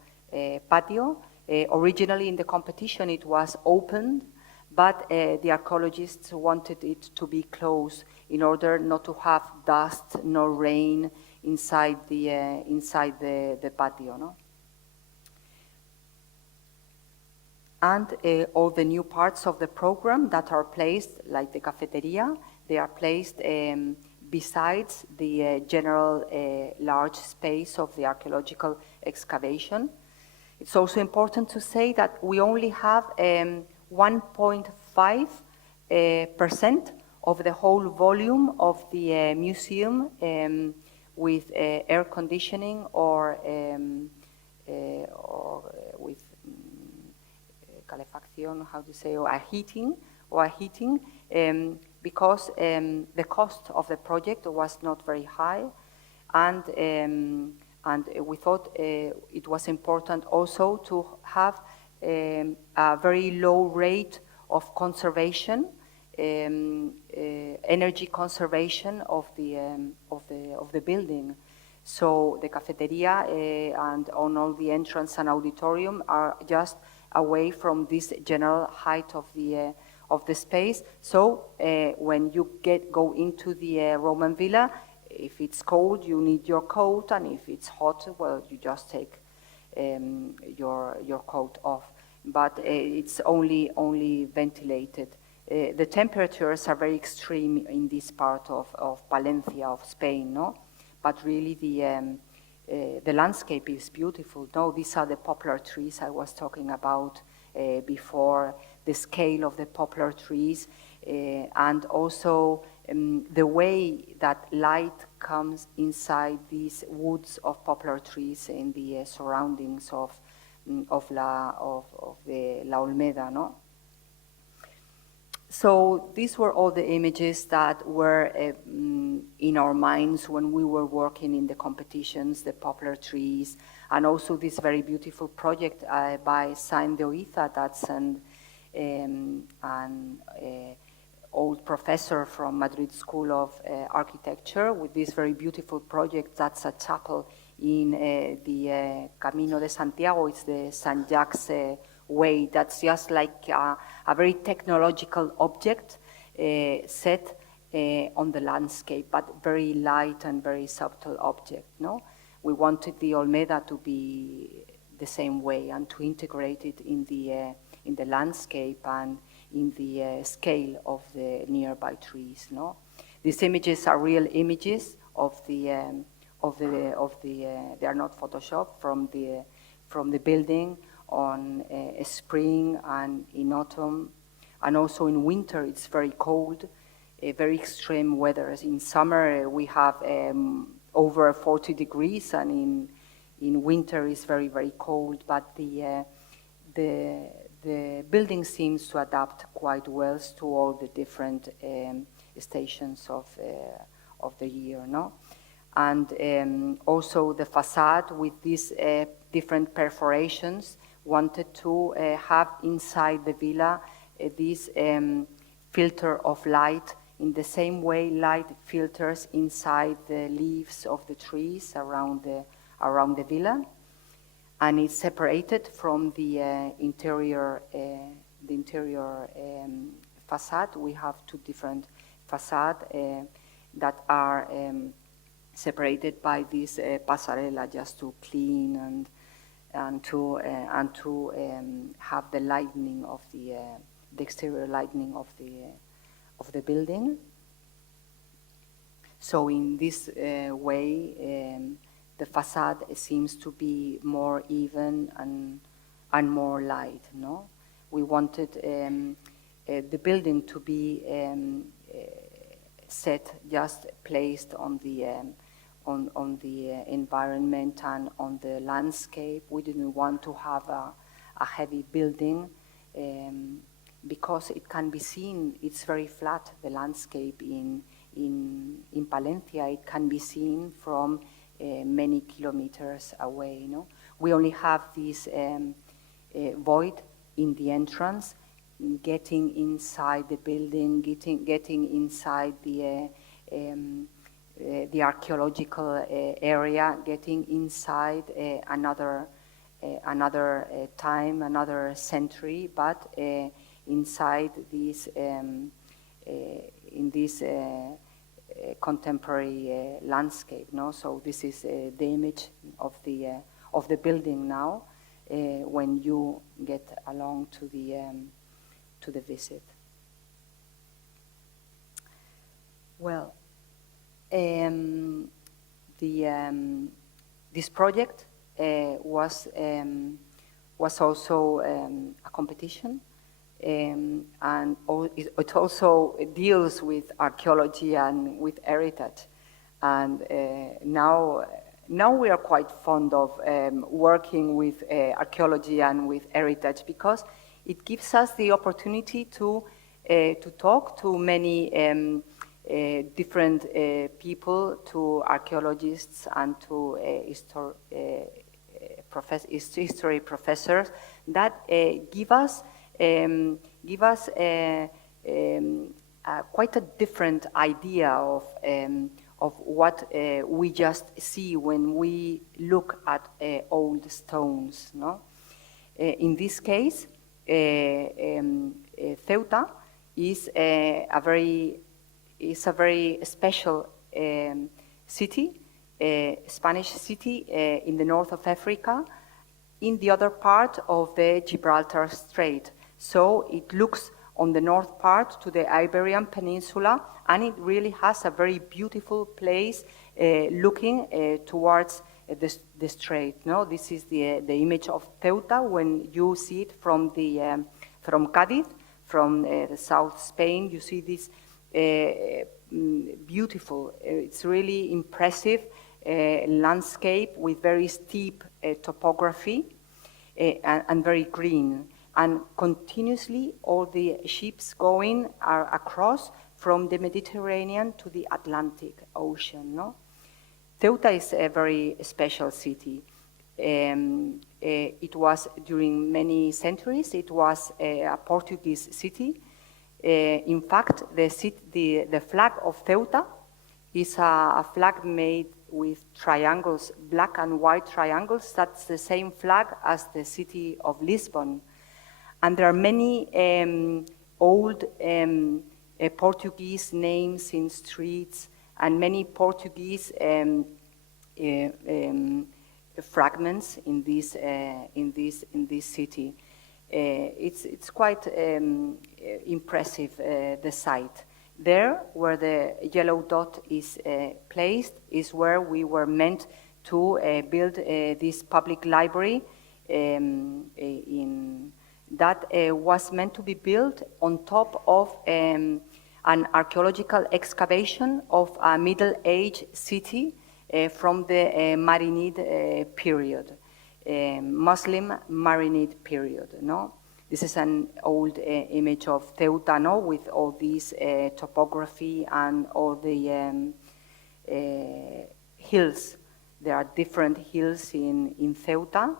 patio. Originally in the competition it was opened, but the archaeologists wanted it to be closed in order not to have dust nor rain inside the patio, no? And all the new parts of the program that are placed, like the cafeteria, they are placed besides the general large space of the archaeological excavation. It's also important to say that we only have 1.5% of the whole volume of the museum with air conditioning or with calefacción, how to say, or a heating, because the cost of the project was not very high, and we thought it was important also to have a very low rate of conservation, energy conservation of the building. So the cafeteria and on all the entrance and auditorium are just away from this general height of the of the space. So when you go into the Roman villa, if it's cold, you need your coat, and if it's hot, well, you just take your coat off. But it's only ventilated. The temperatures are very extreme in this part of Palencia, of Spain, no? But really the landscape is beautiful. No, these are the poplar trees I was talking about before, the scale of the poplar trees, and also the way that light comes inside these woods of poplar trees in the surroundings of the La Olmeda, no? So these were all the images that were in our minds when we were working in the competitions, the poplar trees, and also this very beautiful project by Sain de Oiza, that's an old professor from Madrid School of Architecture, with this very beautiful project. That's a chapel in the Camino de Santiago. It's the San Jacques way. That's just like a very technological object set on the landscape, but very light and very subtle object. No, we wanted the Olmeda to be the same way and to integrate it in the landscape and in the scale of the nearby trees. No, these images are real images of the they are not Photoshop, from the building on spring and in autumn, and also in winter. It's very cold, very extreme weather. In summer we have over 40 degrees, and in winter it's very, very cold. But the building seems to adapt quite well to all the different stations of the year, no? And also the facade with these different perforations wanted to have inside the villa this filter of light, in the same way light filters inside the leaves of the trees around the villa, and it's separated from the interior facade. We have two different facades that are separated by this pasarela, just to clean and to have the lighting of the exterior lighting of the building. So in this way, the facade seems to be more even and more light. No, we wanted the building to be set, just placed on the environment and on the landscape. We didn't want to have a heavy building because it can be seen. It's very flat, the landscape in Palencia. It can be seen from many kilometers away. No, we only have this void in the entrance. Getting inside the building, getting inside the archaeological area, getting inside another time, another century, but inside this in this contemporary landscape. No, so this is the image of the building now when you get along to the visit. Well, this project was also a competition, and it also deals with archaeology and with heritage. And now we are quite fond of working with archaeology and with heritage, because it gives us the opportunity to talk to many different people, to archaeologists and to history professors that give us quite a different idea of what we just see when we look at old stones. No, in this case, Ceuta is a very special city, a Spanish city in the north of Africa, in the other part of the Gibraltar Strait. So it looks on the north part to the Iberian Peninsula, and it really has a very beautiful place looking towards the strait. No, this is the image of Ceuta when you see it from from Cádiz, from the South Spain. You see this beautiful. It's really impressive landscape with very steep topography and very green. And continuously, all the ships going are across from the Mediterranean to the Atlantic Ocean. No? Ceuta is a very special city. It was, during many centuries, it was a Portuguese city. In fact, the flag of Ceuta is a flag made with triangles, black and white triangles. That's the same flag as the city of Lisbon. And there are many old Portuguese names in streets and many Portuguese fragments in this city. It's quite impressive, the site. There, where the yellow dot is placed, is where we were meant to build this public library that was meant to be built on top of an archaeological excavation of a Middle-Age city from the Marinid period, Muslim Marinid period. No? This is an old image of Ceuta, no? With all these topography and all the hills. There are different hills in Ceuta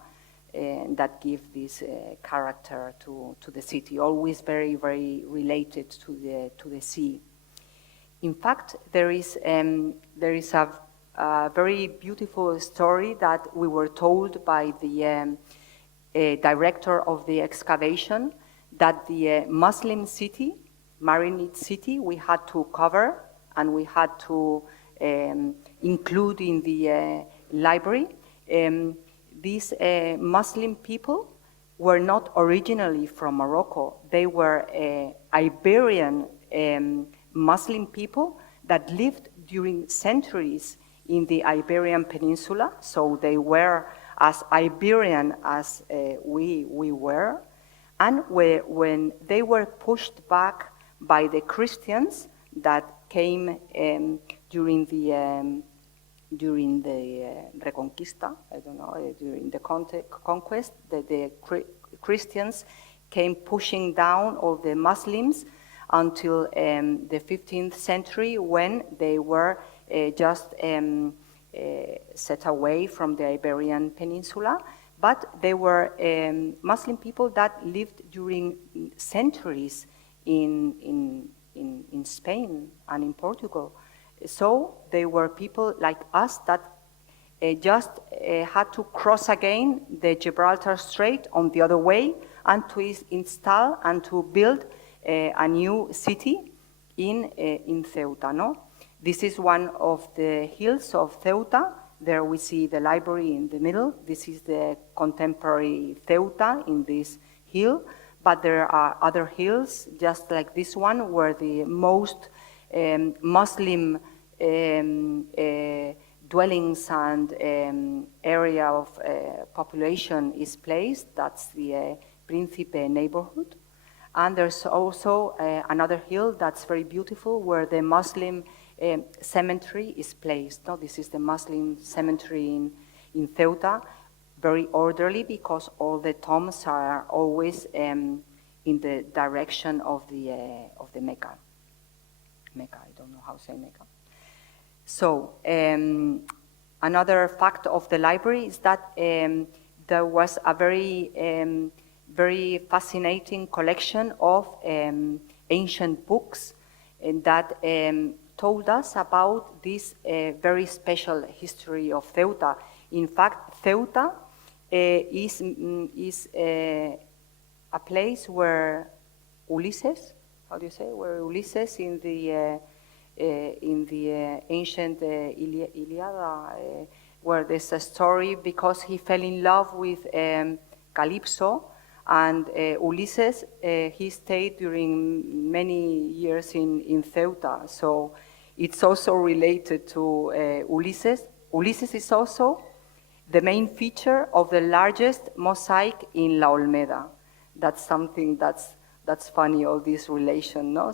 that give this character to the city, always very, very related to the sea. In fact, there is a very beautiful story that we were told by the director of the excavation, that the Muslim city, Marinid city, we had to cover and we had to include in the library. These Muslim people were not originally from Morocco. They were Iberian Muslim people that lived during centuries in the Iberian Peninsula, so they were as Iberian as we were. And when they were pushed back by the Christians that came during the Reconquista, I don't know, during the conquest, the Christians came pushing down all the Muslims until the 15th century, when they were just set away from the Iberian Peninsula. But they were Muslim people that lived during centuries in Spain and in Portugal. So they were people like us that just had to cross again the Gibraltar Strait on the other way and to install and to build a new city in Ceuta. No? This is one of the hills of Ceuta. There we see the library in the middle. This is the contemporary Ceuta in this hill. But there are other hills, just like this one, where the most Muslim dwellings and area of population is placed. That's the Príncipe neighborhood. And there's also another hill that's very beautiful, where the Muslim cemetery is placed. No, this is the Muslim cemetery in Ceuta, very orderly because all the tombs are always in the direction of the Mecca. Mecca, I don't know how to say Mecca. So another fact of the library is that there was a very fascinating collection of ancient books that told us about this very special history of Ceuta. In fact, Ceuta is a place where Ulysses how do you say, where Ulysses in the ancient Iliad, where there's a story because he fell in love with Calypso, and Ulysses, he stayed during many years in Ceuta, so it's also related to Ulysses. Ulysses is also the main feature of the largest mosaic in La Olmeda. That's something that's funny, all this relation, no?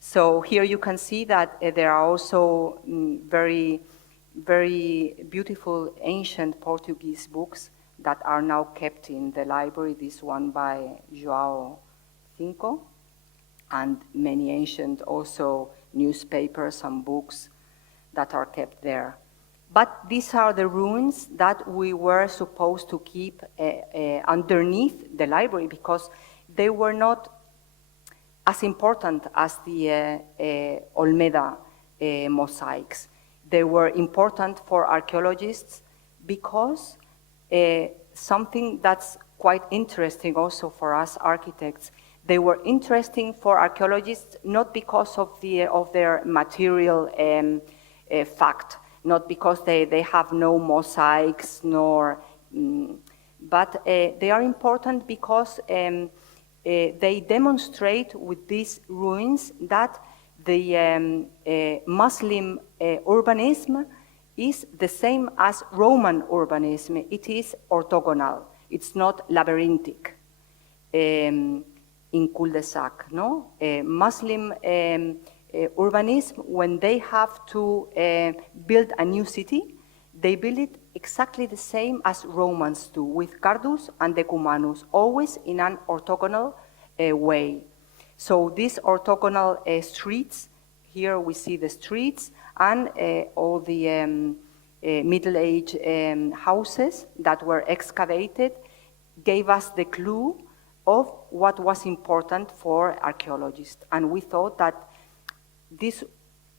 So here you can see that there are also very, very beautiful ancient Portuguese books that are now kept in the library. This one by João Cinco, and many ancient also newspapers and books that are kept there. But these are the ruins that we were supposed to keep underneath the library, because they were not as important as the Olmeda mosaics. They were important for archaeologists because something that's quite interesting also for us architects, they were interesting for archaeologists not because of their material fact, not because they have no mosaics, nor, but they are important because they demonstrate with these ruins that the Muslim urbanism is the same as Roman urbanism. It is orthogonal. It's not labyrinthic in cul-de-sac. No? Muslim urbanism, when they have to build a new city, they build it exactly the same as Romans do, with cardus and decumanus, always in an orthogonal way. So these orthogonal streets, here we see the streets and all the Middle-Age houses that were excavated gave us the clue of what was important for archaeologists. And we thought that this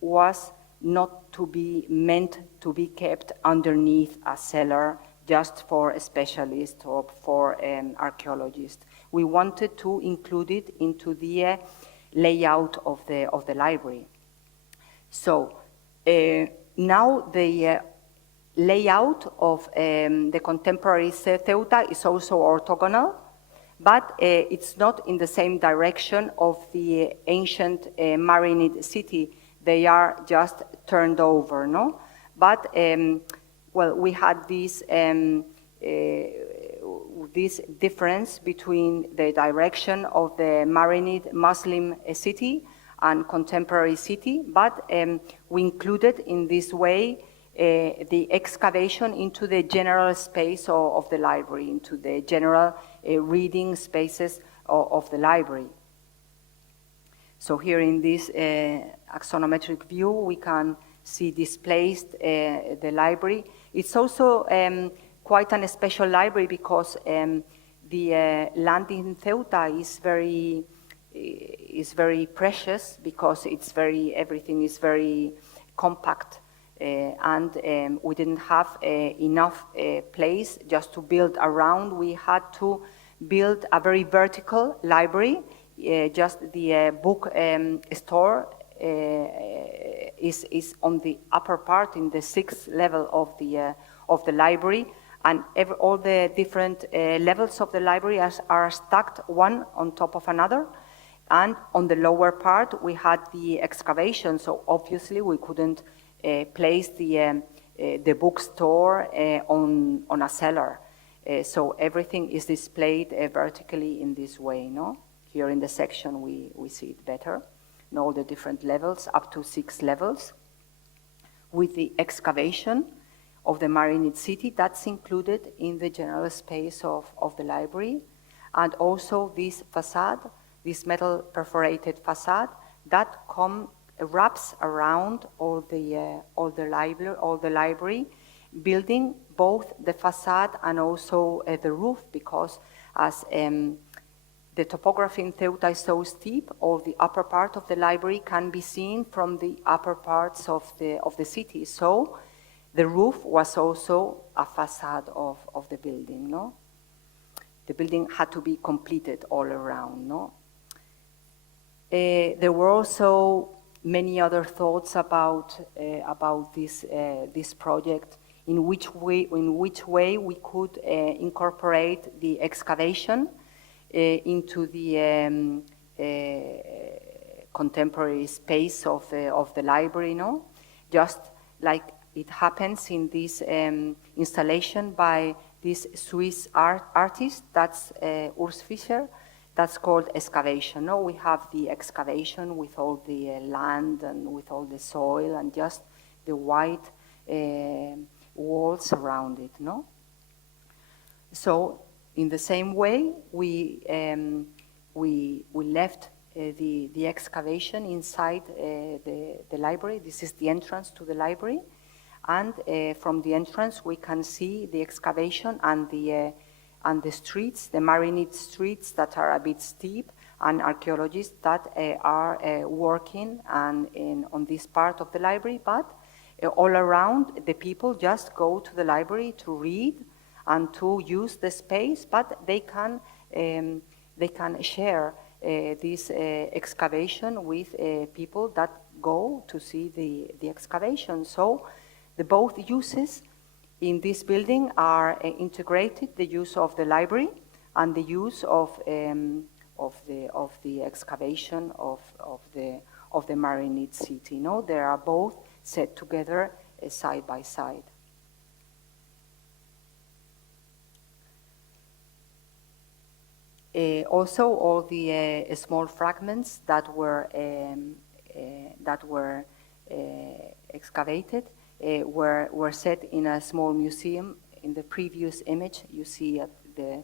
was not to be meant to be kept underneath a cellar just for a specialist or for archaeologists. We wanted to include it into the layout of the library. So now the layout of the contemporary Ceuta is also orthogonal, but it's not in the same direction of the ancient Marinid city. They are just turned over, no? But, well, we had this difference between the direction of the Marinid Muslim city and contemporary city, but we included in this way the excavation into the general space of the library, into the general reading spaces of the library. So here in this axonometric view, we can see displaced the library. It's also quite a special library because the land in Ceuta is very precious because everything is very compact. And we didn't have enough place just to build around. We had to build a very vertical library. Just the book store is on the upper part, in the 6th level of the library, and all the different levels of the library are stacked one on top of another. And on the lower part, we had the excavation, so obviously we couldn't place the bookstore on a cellar. So everything is displayed vertically in this way, no? Here in the section we see it better, in all the different levels, up to 6 levels. With the excavation of the Marinid city, that's included in the general space of the library. And also this facade, this metal perforated facade, that wraps around all the library, building both the facade and also the roof, because as the topography in Ceuta is so steep, all the upper part of the library can be seen from the upper parts of the city. So the roof was also a facade of the building, no? The building had to be completed all around, no? There were also many other thoughts about this project, in which way we could incorporate the excavation into the contemporary space of the library, no? Just like it happens in this installation by this Swiss artist, that's Urs Fischer, that's called excavation. No, we have the excavation with all the land and with all the soil and just the white walls around it, no? So in the same way, we left the excavation inside the library. This is the entrance to the library. And from the entrance, we can see the excavation and the streets, the Marinid streets that are a bit steep, and archaeologists that are working on this part of the library. But all around, the people just go to the library to read and to use the space, but they can share this excavation with people that go to see the excavation. So the both uses in this building are integrated: the use of the library and the use of the excavation of the Marinid city. No, they are both set together side by side. Also, all the small fragments that were excavated were set in a small museum. In the previous image, you see at the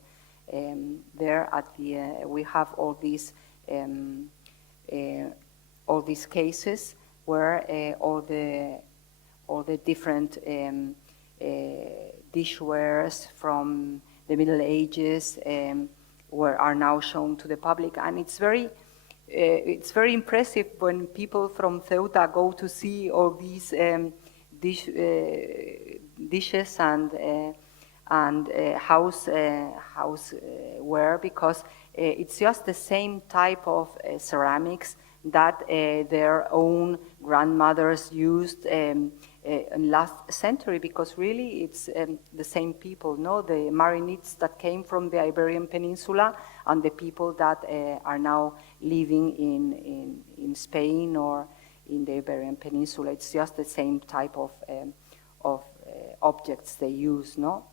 there at the we have all these cases where all the different dishwares from the Middle Ages are now shown to the public, and it's very impressive when people from Ceuta go to see all these dishes and houseware, because it's just the same type of ceramics that their own grandmothers used in last century, because really it's the same people, no? The Marinids that came from the Iberian Peninsula and the people that are now living in Spain or in the Iberian Peninsula. It's just the same type of objects they use, no?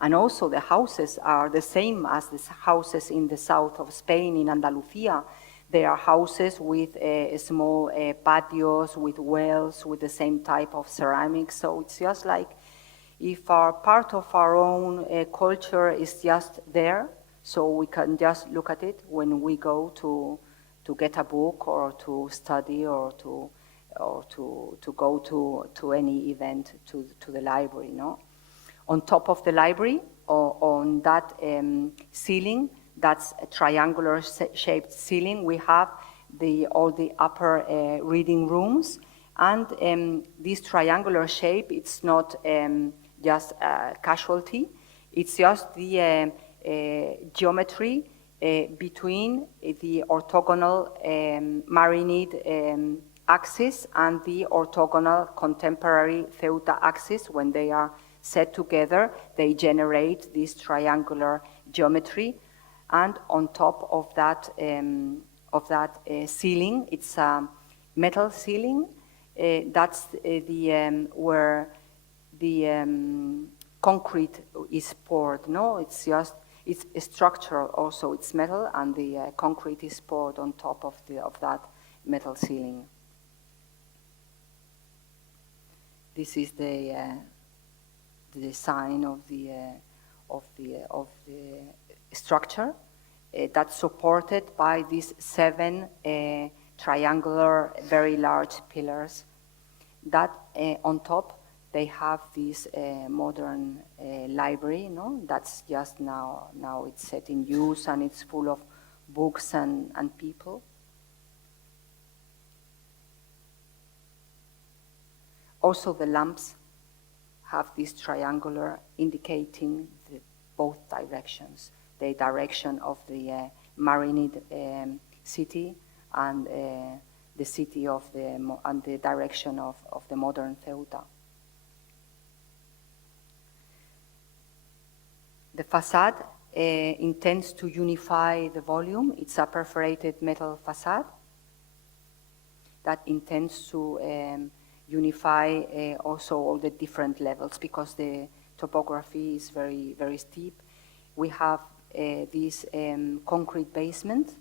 And also the houses are the same as the houses in the south of Spain, in Andalusia. They are houses with small patios, with wells, with the same type of ceramics. So it's just like if our part of our own culture is just there, so we can just look at it when we go to get a book or to study or to go to any event to the library, no? On top of the library, or on that ceiling, that's a triangular shaped ceiling, we have all the upper reading rooms. And this triangular shape, it's not just a casualty, it's just the geometry between the orthogonal Marinid axis and the orthogonal contemporary Ceuta axis. When they are set together, they generate this triangular geometry. And on top of that ceiling, it's a metal ceiling. That's where the concrete is poured. No, it's structural also. It's metal, and the concrete is poured on top of that metal ceiling. This is the design of the structure that's supported by these 7 triangular, very large pillars. That on top, they have this modern library, no? That's just now it's set in use, and it's full of books and people. Also, the lamps have this triangular indicating both directions, the direction of the Marinid city and the city of and the direction of the modern Ceuta. The facade intends to unify the volume. It's a perforated metal facade that intends to unify also all the different levels, because the topography is very, very steep. We have this concrete basement,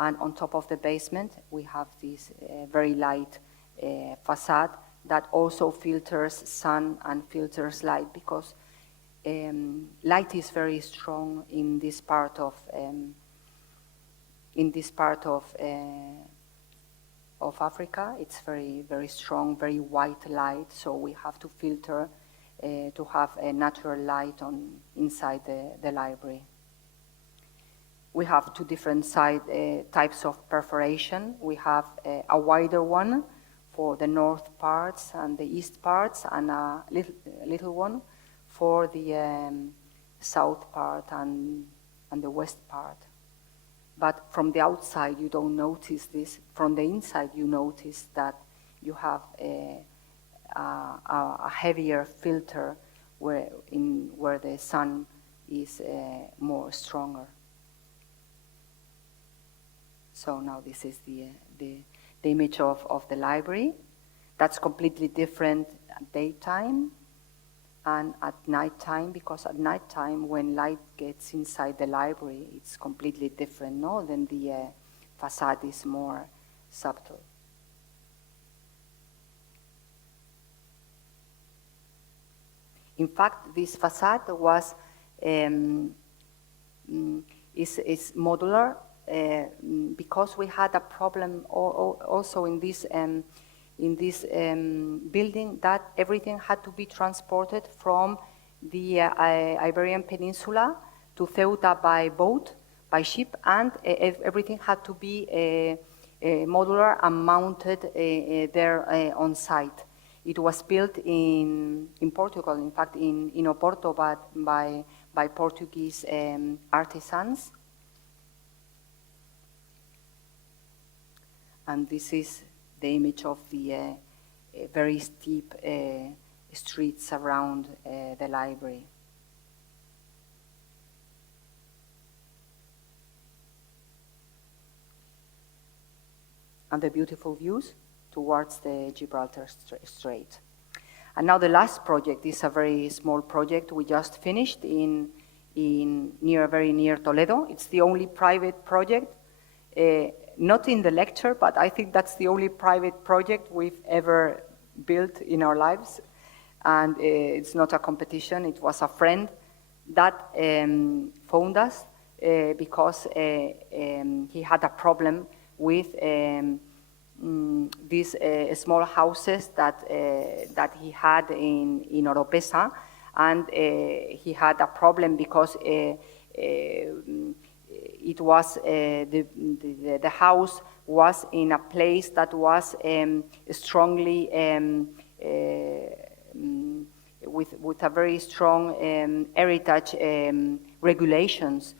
and on top of the basement we have this very light facade that also filters sun and filters light, because light is very strong in this part of Africa. It's very, very strong, very white light, so we have to filter to have a natural light inside the library. We have two different types of perforation. We have a wider one for the north parts and the east parts, and a little one for the south part and the west part. But from the outside you don't notice this. From the inside you notice that you have a heavier filter where the sun is more stronger. So now this is the image of the library. That's completely different at daytime and at nighttime, because at nighttime when light gets inside the library, it's completely different, no? Then the facade is more subtle. In fact, this facade was is modular because we had a problem also in this building, that everything had to be transported from the Iberian Peninsula to Ceuta by boat, by ship, and everything had to be modular and mounted there on site. It was built in Portugal, in fact in Oporto, but by Portuguese artisans. And this is the image of the very steep streets around the library. And the beautiful views towards the Gibraltar Strait. And now the last project is a very small project we just finished very near Toledo. It's the only private project, not in the lecture, but I think that's the only private project we've ever built in our lives. And it's not a competition, it was a friend that phoned us because he had a problem with these small houses that he had in Oropesa, and he had a problem because it was the house was in a place that was strongly with a very strong heritage regulations,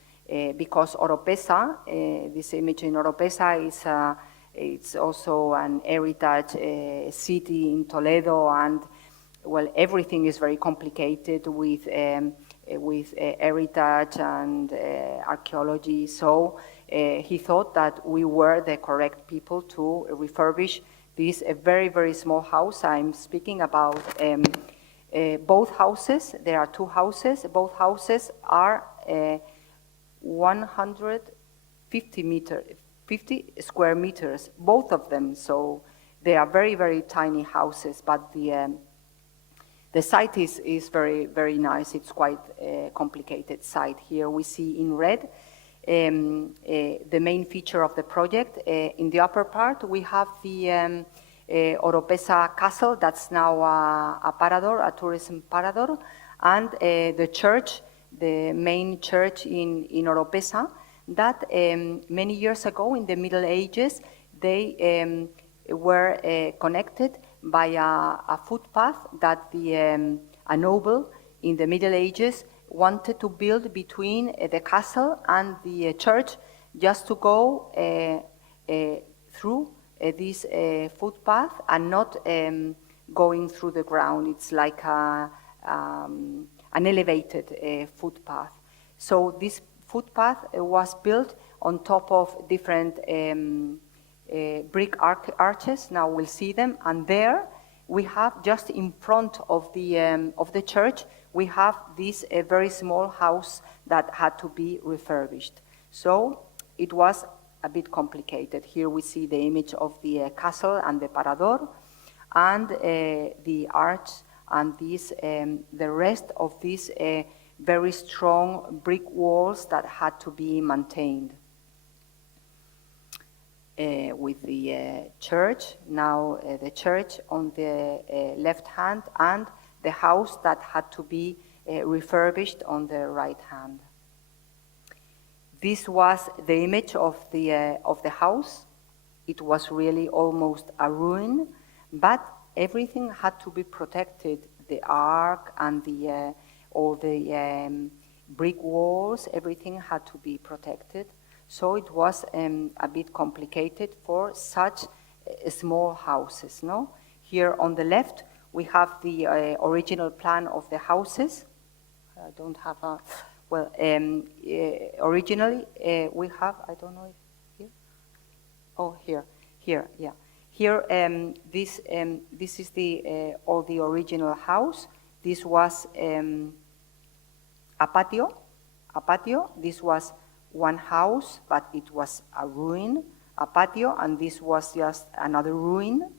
because Oropesa, this image in Oropesa is it's also an heritage city in Toledo, and well, everything is very complicated with heritage and archaeology. So he thought that we were the correct people to refurbish this very, very small house. I'm speaking about both houses. There are two houses. Both houses are 50 square meters, both of them. So they are very, very tiny houses, but the site is very, very nice. It's quite a complicated site. Here we see in red the main feature of the project. In the upper part, we have the Oropesa Castle, that's now a parador, a tourism parador, and the church, the main church in Oropesa, that many years ago in the Middle Ages, they were connected by a footpath that a noble in the Middle Ages wanted to build between the castle and the church, just to go through this footpath and not going through the ground. It's like an elevated footpath. So this footpath was built on top of different brick arches. Now we'll see them, and there we have, just in front of the church, we have this very small house that had to be refurbished. So it was a bit complicated. Here we see the image of the castle and the parador, and the arch, and this, the rest of these very strong brick walls that had to be maintained. With the church, now the church on the left hand, and the house that had to be refurbished on the right hand. This was the image of the house. It was really almost a ruin, but everything had to be protected. The ark and all the brick walls, everything had to be protected. So it was a bit complicated for such small houses, no? Here on the left, we have the original plan of the houses. I don't have a, well, originally we have, I don't know if here? Oh, here, yeah. Here, this is the original house. This was a patio. This was one house, but it was a ruin, a patio, and this was just another ruin,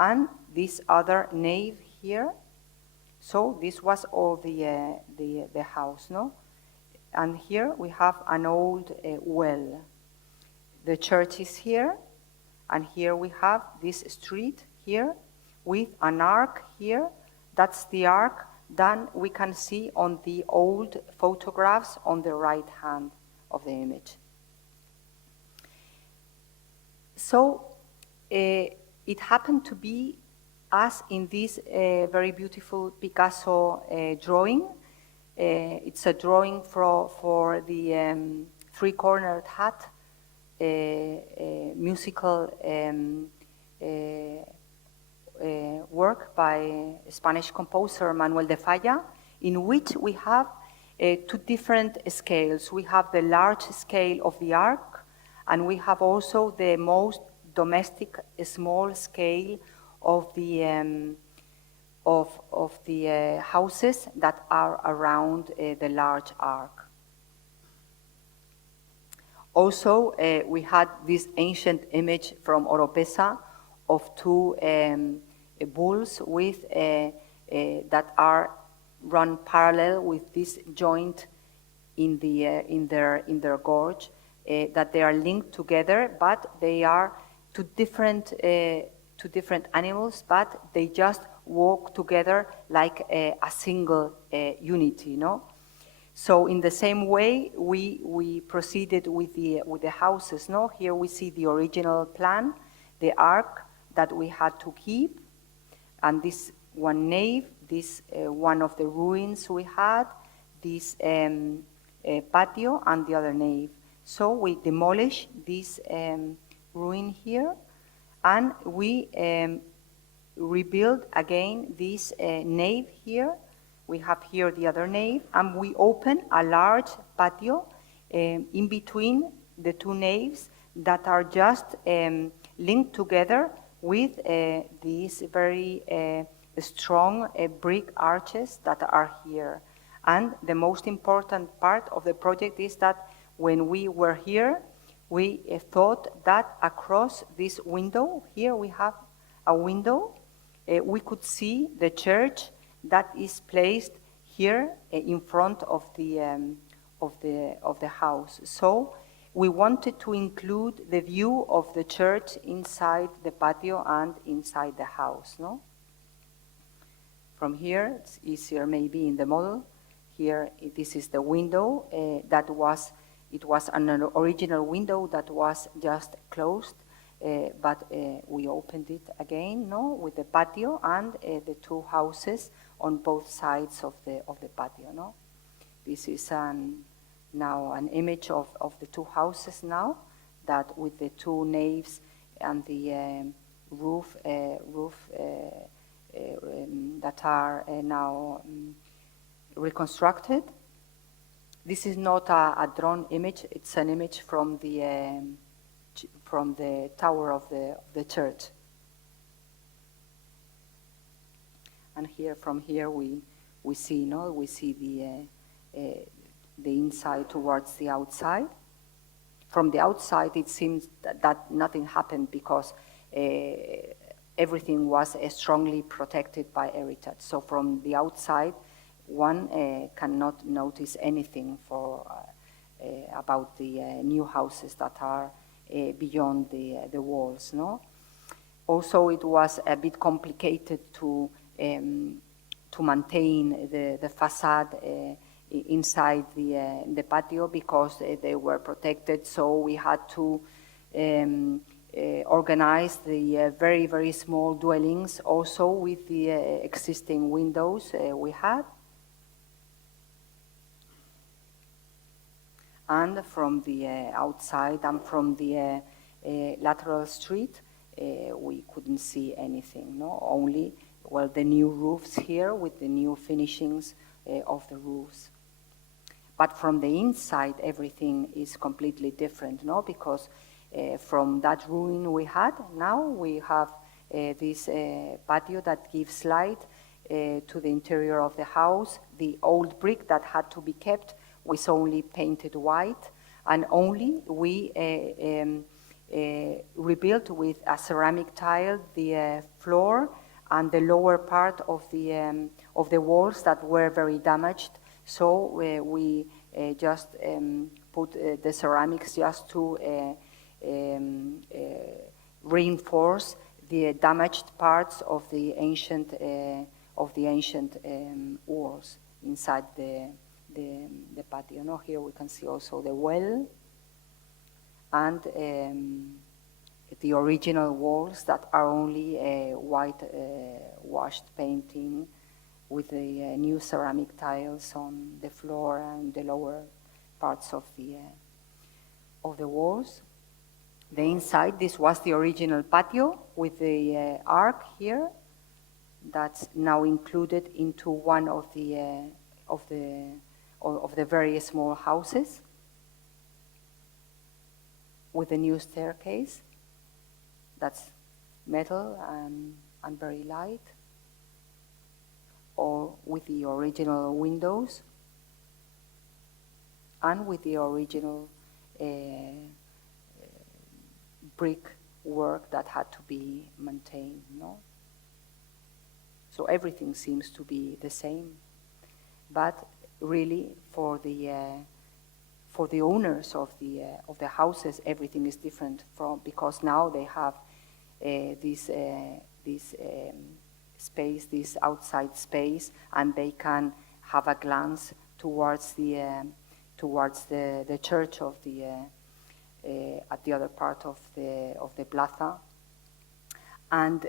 and this other nave here. So this was all the house, no? And here we have an old well. The church is here, and here we have this street here with an ark here. That's the ark that we can see on the old photographs on the right hand of the image. So it happened to be, as in this very beautiful Picasso drawing. It's a drawing for the three-cornered hat, musical work by Spanish composer Manuel de Falla, in which we have two different scales. We have the large scale of the ark, and we have also the most domestic small scale of the houses that are around the large ark. Also, we had this ancient image from Oropesa of two bulls with that are run parallel with this joint in their gorge, that they are linked together, but they are two different animals, but they just walk together like a single unity, no? So in the same way, we proceeded with the houses, no? Here we see the original plan, the ark that we had to keep, and this one nave, this one of the ruins we had, this patio, and the other nave. So we demolished this ruin here, and we rebuild again this nave here. We have here the other nave, and we open a large patio in between the two naves that are just linked together with these very strong brick arches that are here. And the most important part of the project is that when we were here, we thought that across this window, here we have a window, we could see the church that is placed here in front of the house. So we wanted to include the view of the church inside the patio and inside the house, no? From here, it's easier maybe in the model. Here, this is the window it was an original window that was just closed, but we opened it again, no, with the patio and the two houses on both sides of the patio, no. This is now an image of the two houses now that with the two naves and the roof that are now reconstructed. This is not a drawn image, it's an image from the tower of the church. And here, from here, we see, no, we see the inside towards the outside. From the outside, it seems that nothing happened because everything was strongly protected by heritage. So from the outside, one cannot notice anything about the new houses that are beyond the walls. No. Also, it was a bit complicated to maintain the facade inside the patio because they were protected. So we had to organize the very, very small dwellings also with the existing windows we had. And from the outside and from the lateral street, we couldn't see anything, no? Only, well, the new roofs here with the new finishings of the roofs. But from the inside, everything is completely different, no? Because from that ruin we had, now we have this patio that gives light to the interior of the house. The old brick that had to be kept was only painted white, and only we rebuilt with a ceramic tile the floor and the lower part of the walls that were very damaged. So we just put the ceramics just to reinforce the damaged parts of the ancient walls inside the patio. No? Here we can see also the well and the original walls that are only white washed painting with the new ceramic tiles on the floor and the lower parts of the walls. The inside, this was the original patio with the arc here that's now included into one of the very small houses with a new staircase that's metal and very light, or with the original windows and with the original brick work that had to be maintained, no? So everything seems to be the same, but really for the owners of the houses, everything is different because now they have this space, this outside space, and they can have a glance towards the church of at the other part of the plaza. And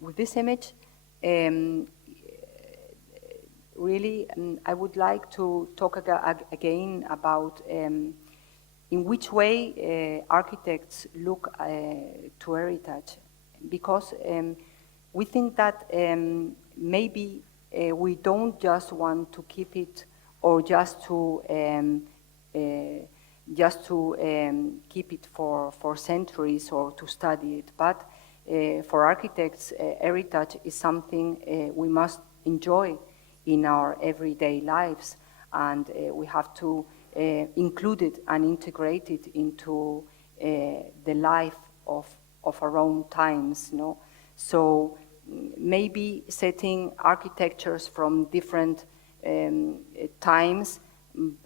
with this image, really, I would like to talk again about in which way architects look to heritage, because we think that maybe we don't just want to keep it or just to keep it for centuries or to study it, but for architects, heritage is something we must enjoy in our everyday lives, and we have to include it and integrate it into the life of our own times. No? So maybe setting architectures from different times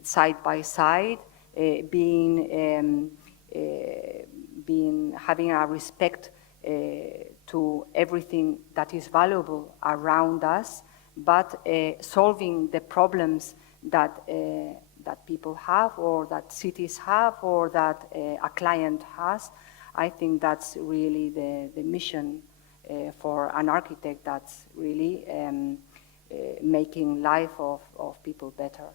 side by side, having a respect to everything that is valuable around us, but solving the problems that people have, or that cities have, or that a client has. I think that's really the mission for an architect, that's really making life of people better.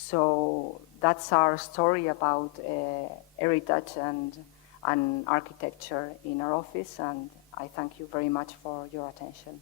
So that's our story about heritage and architecture in our office, and I thank you very much for your attention.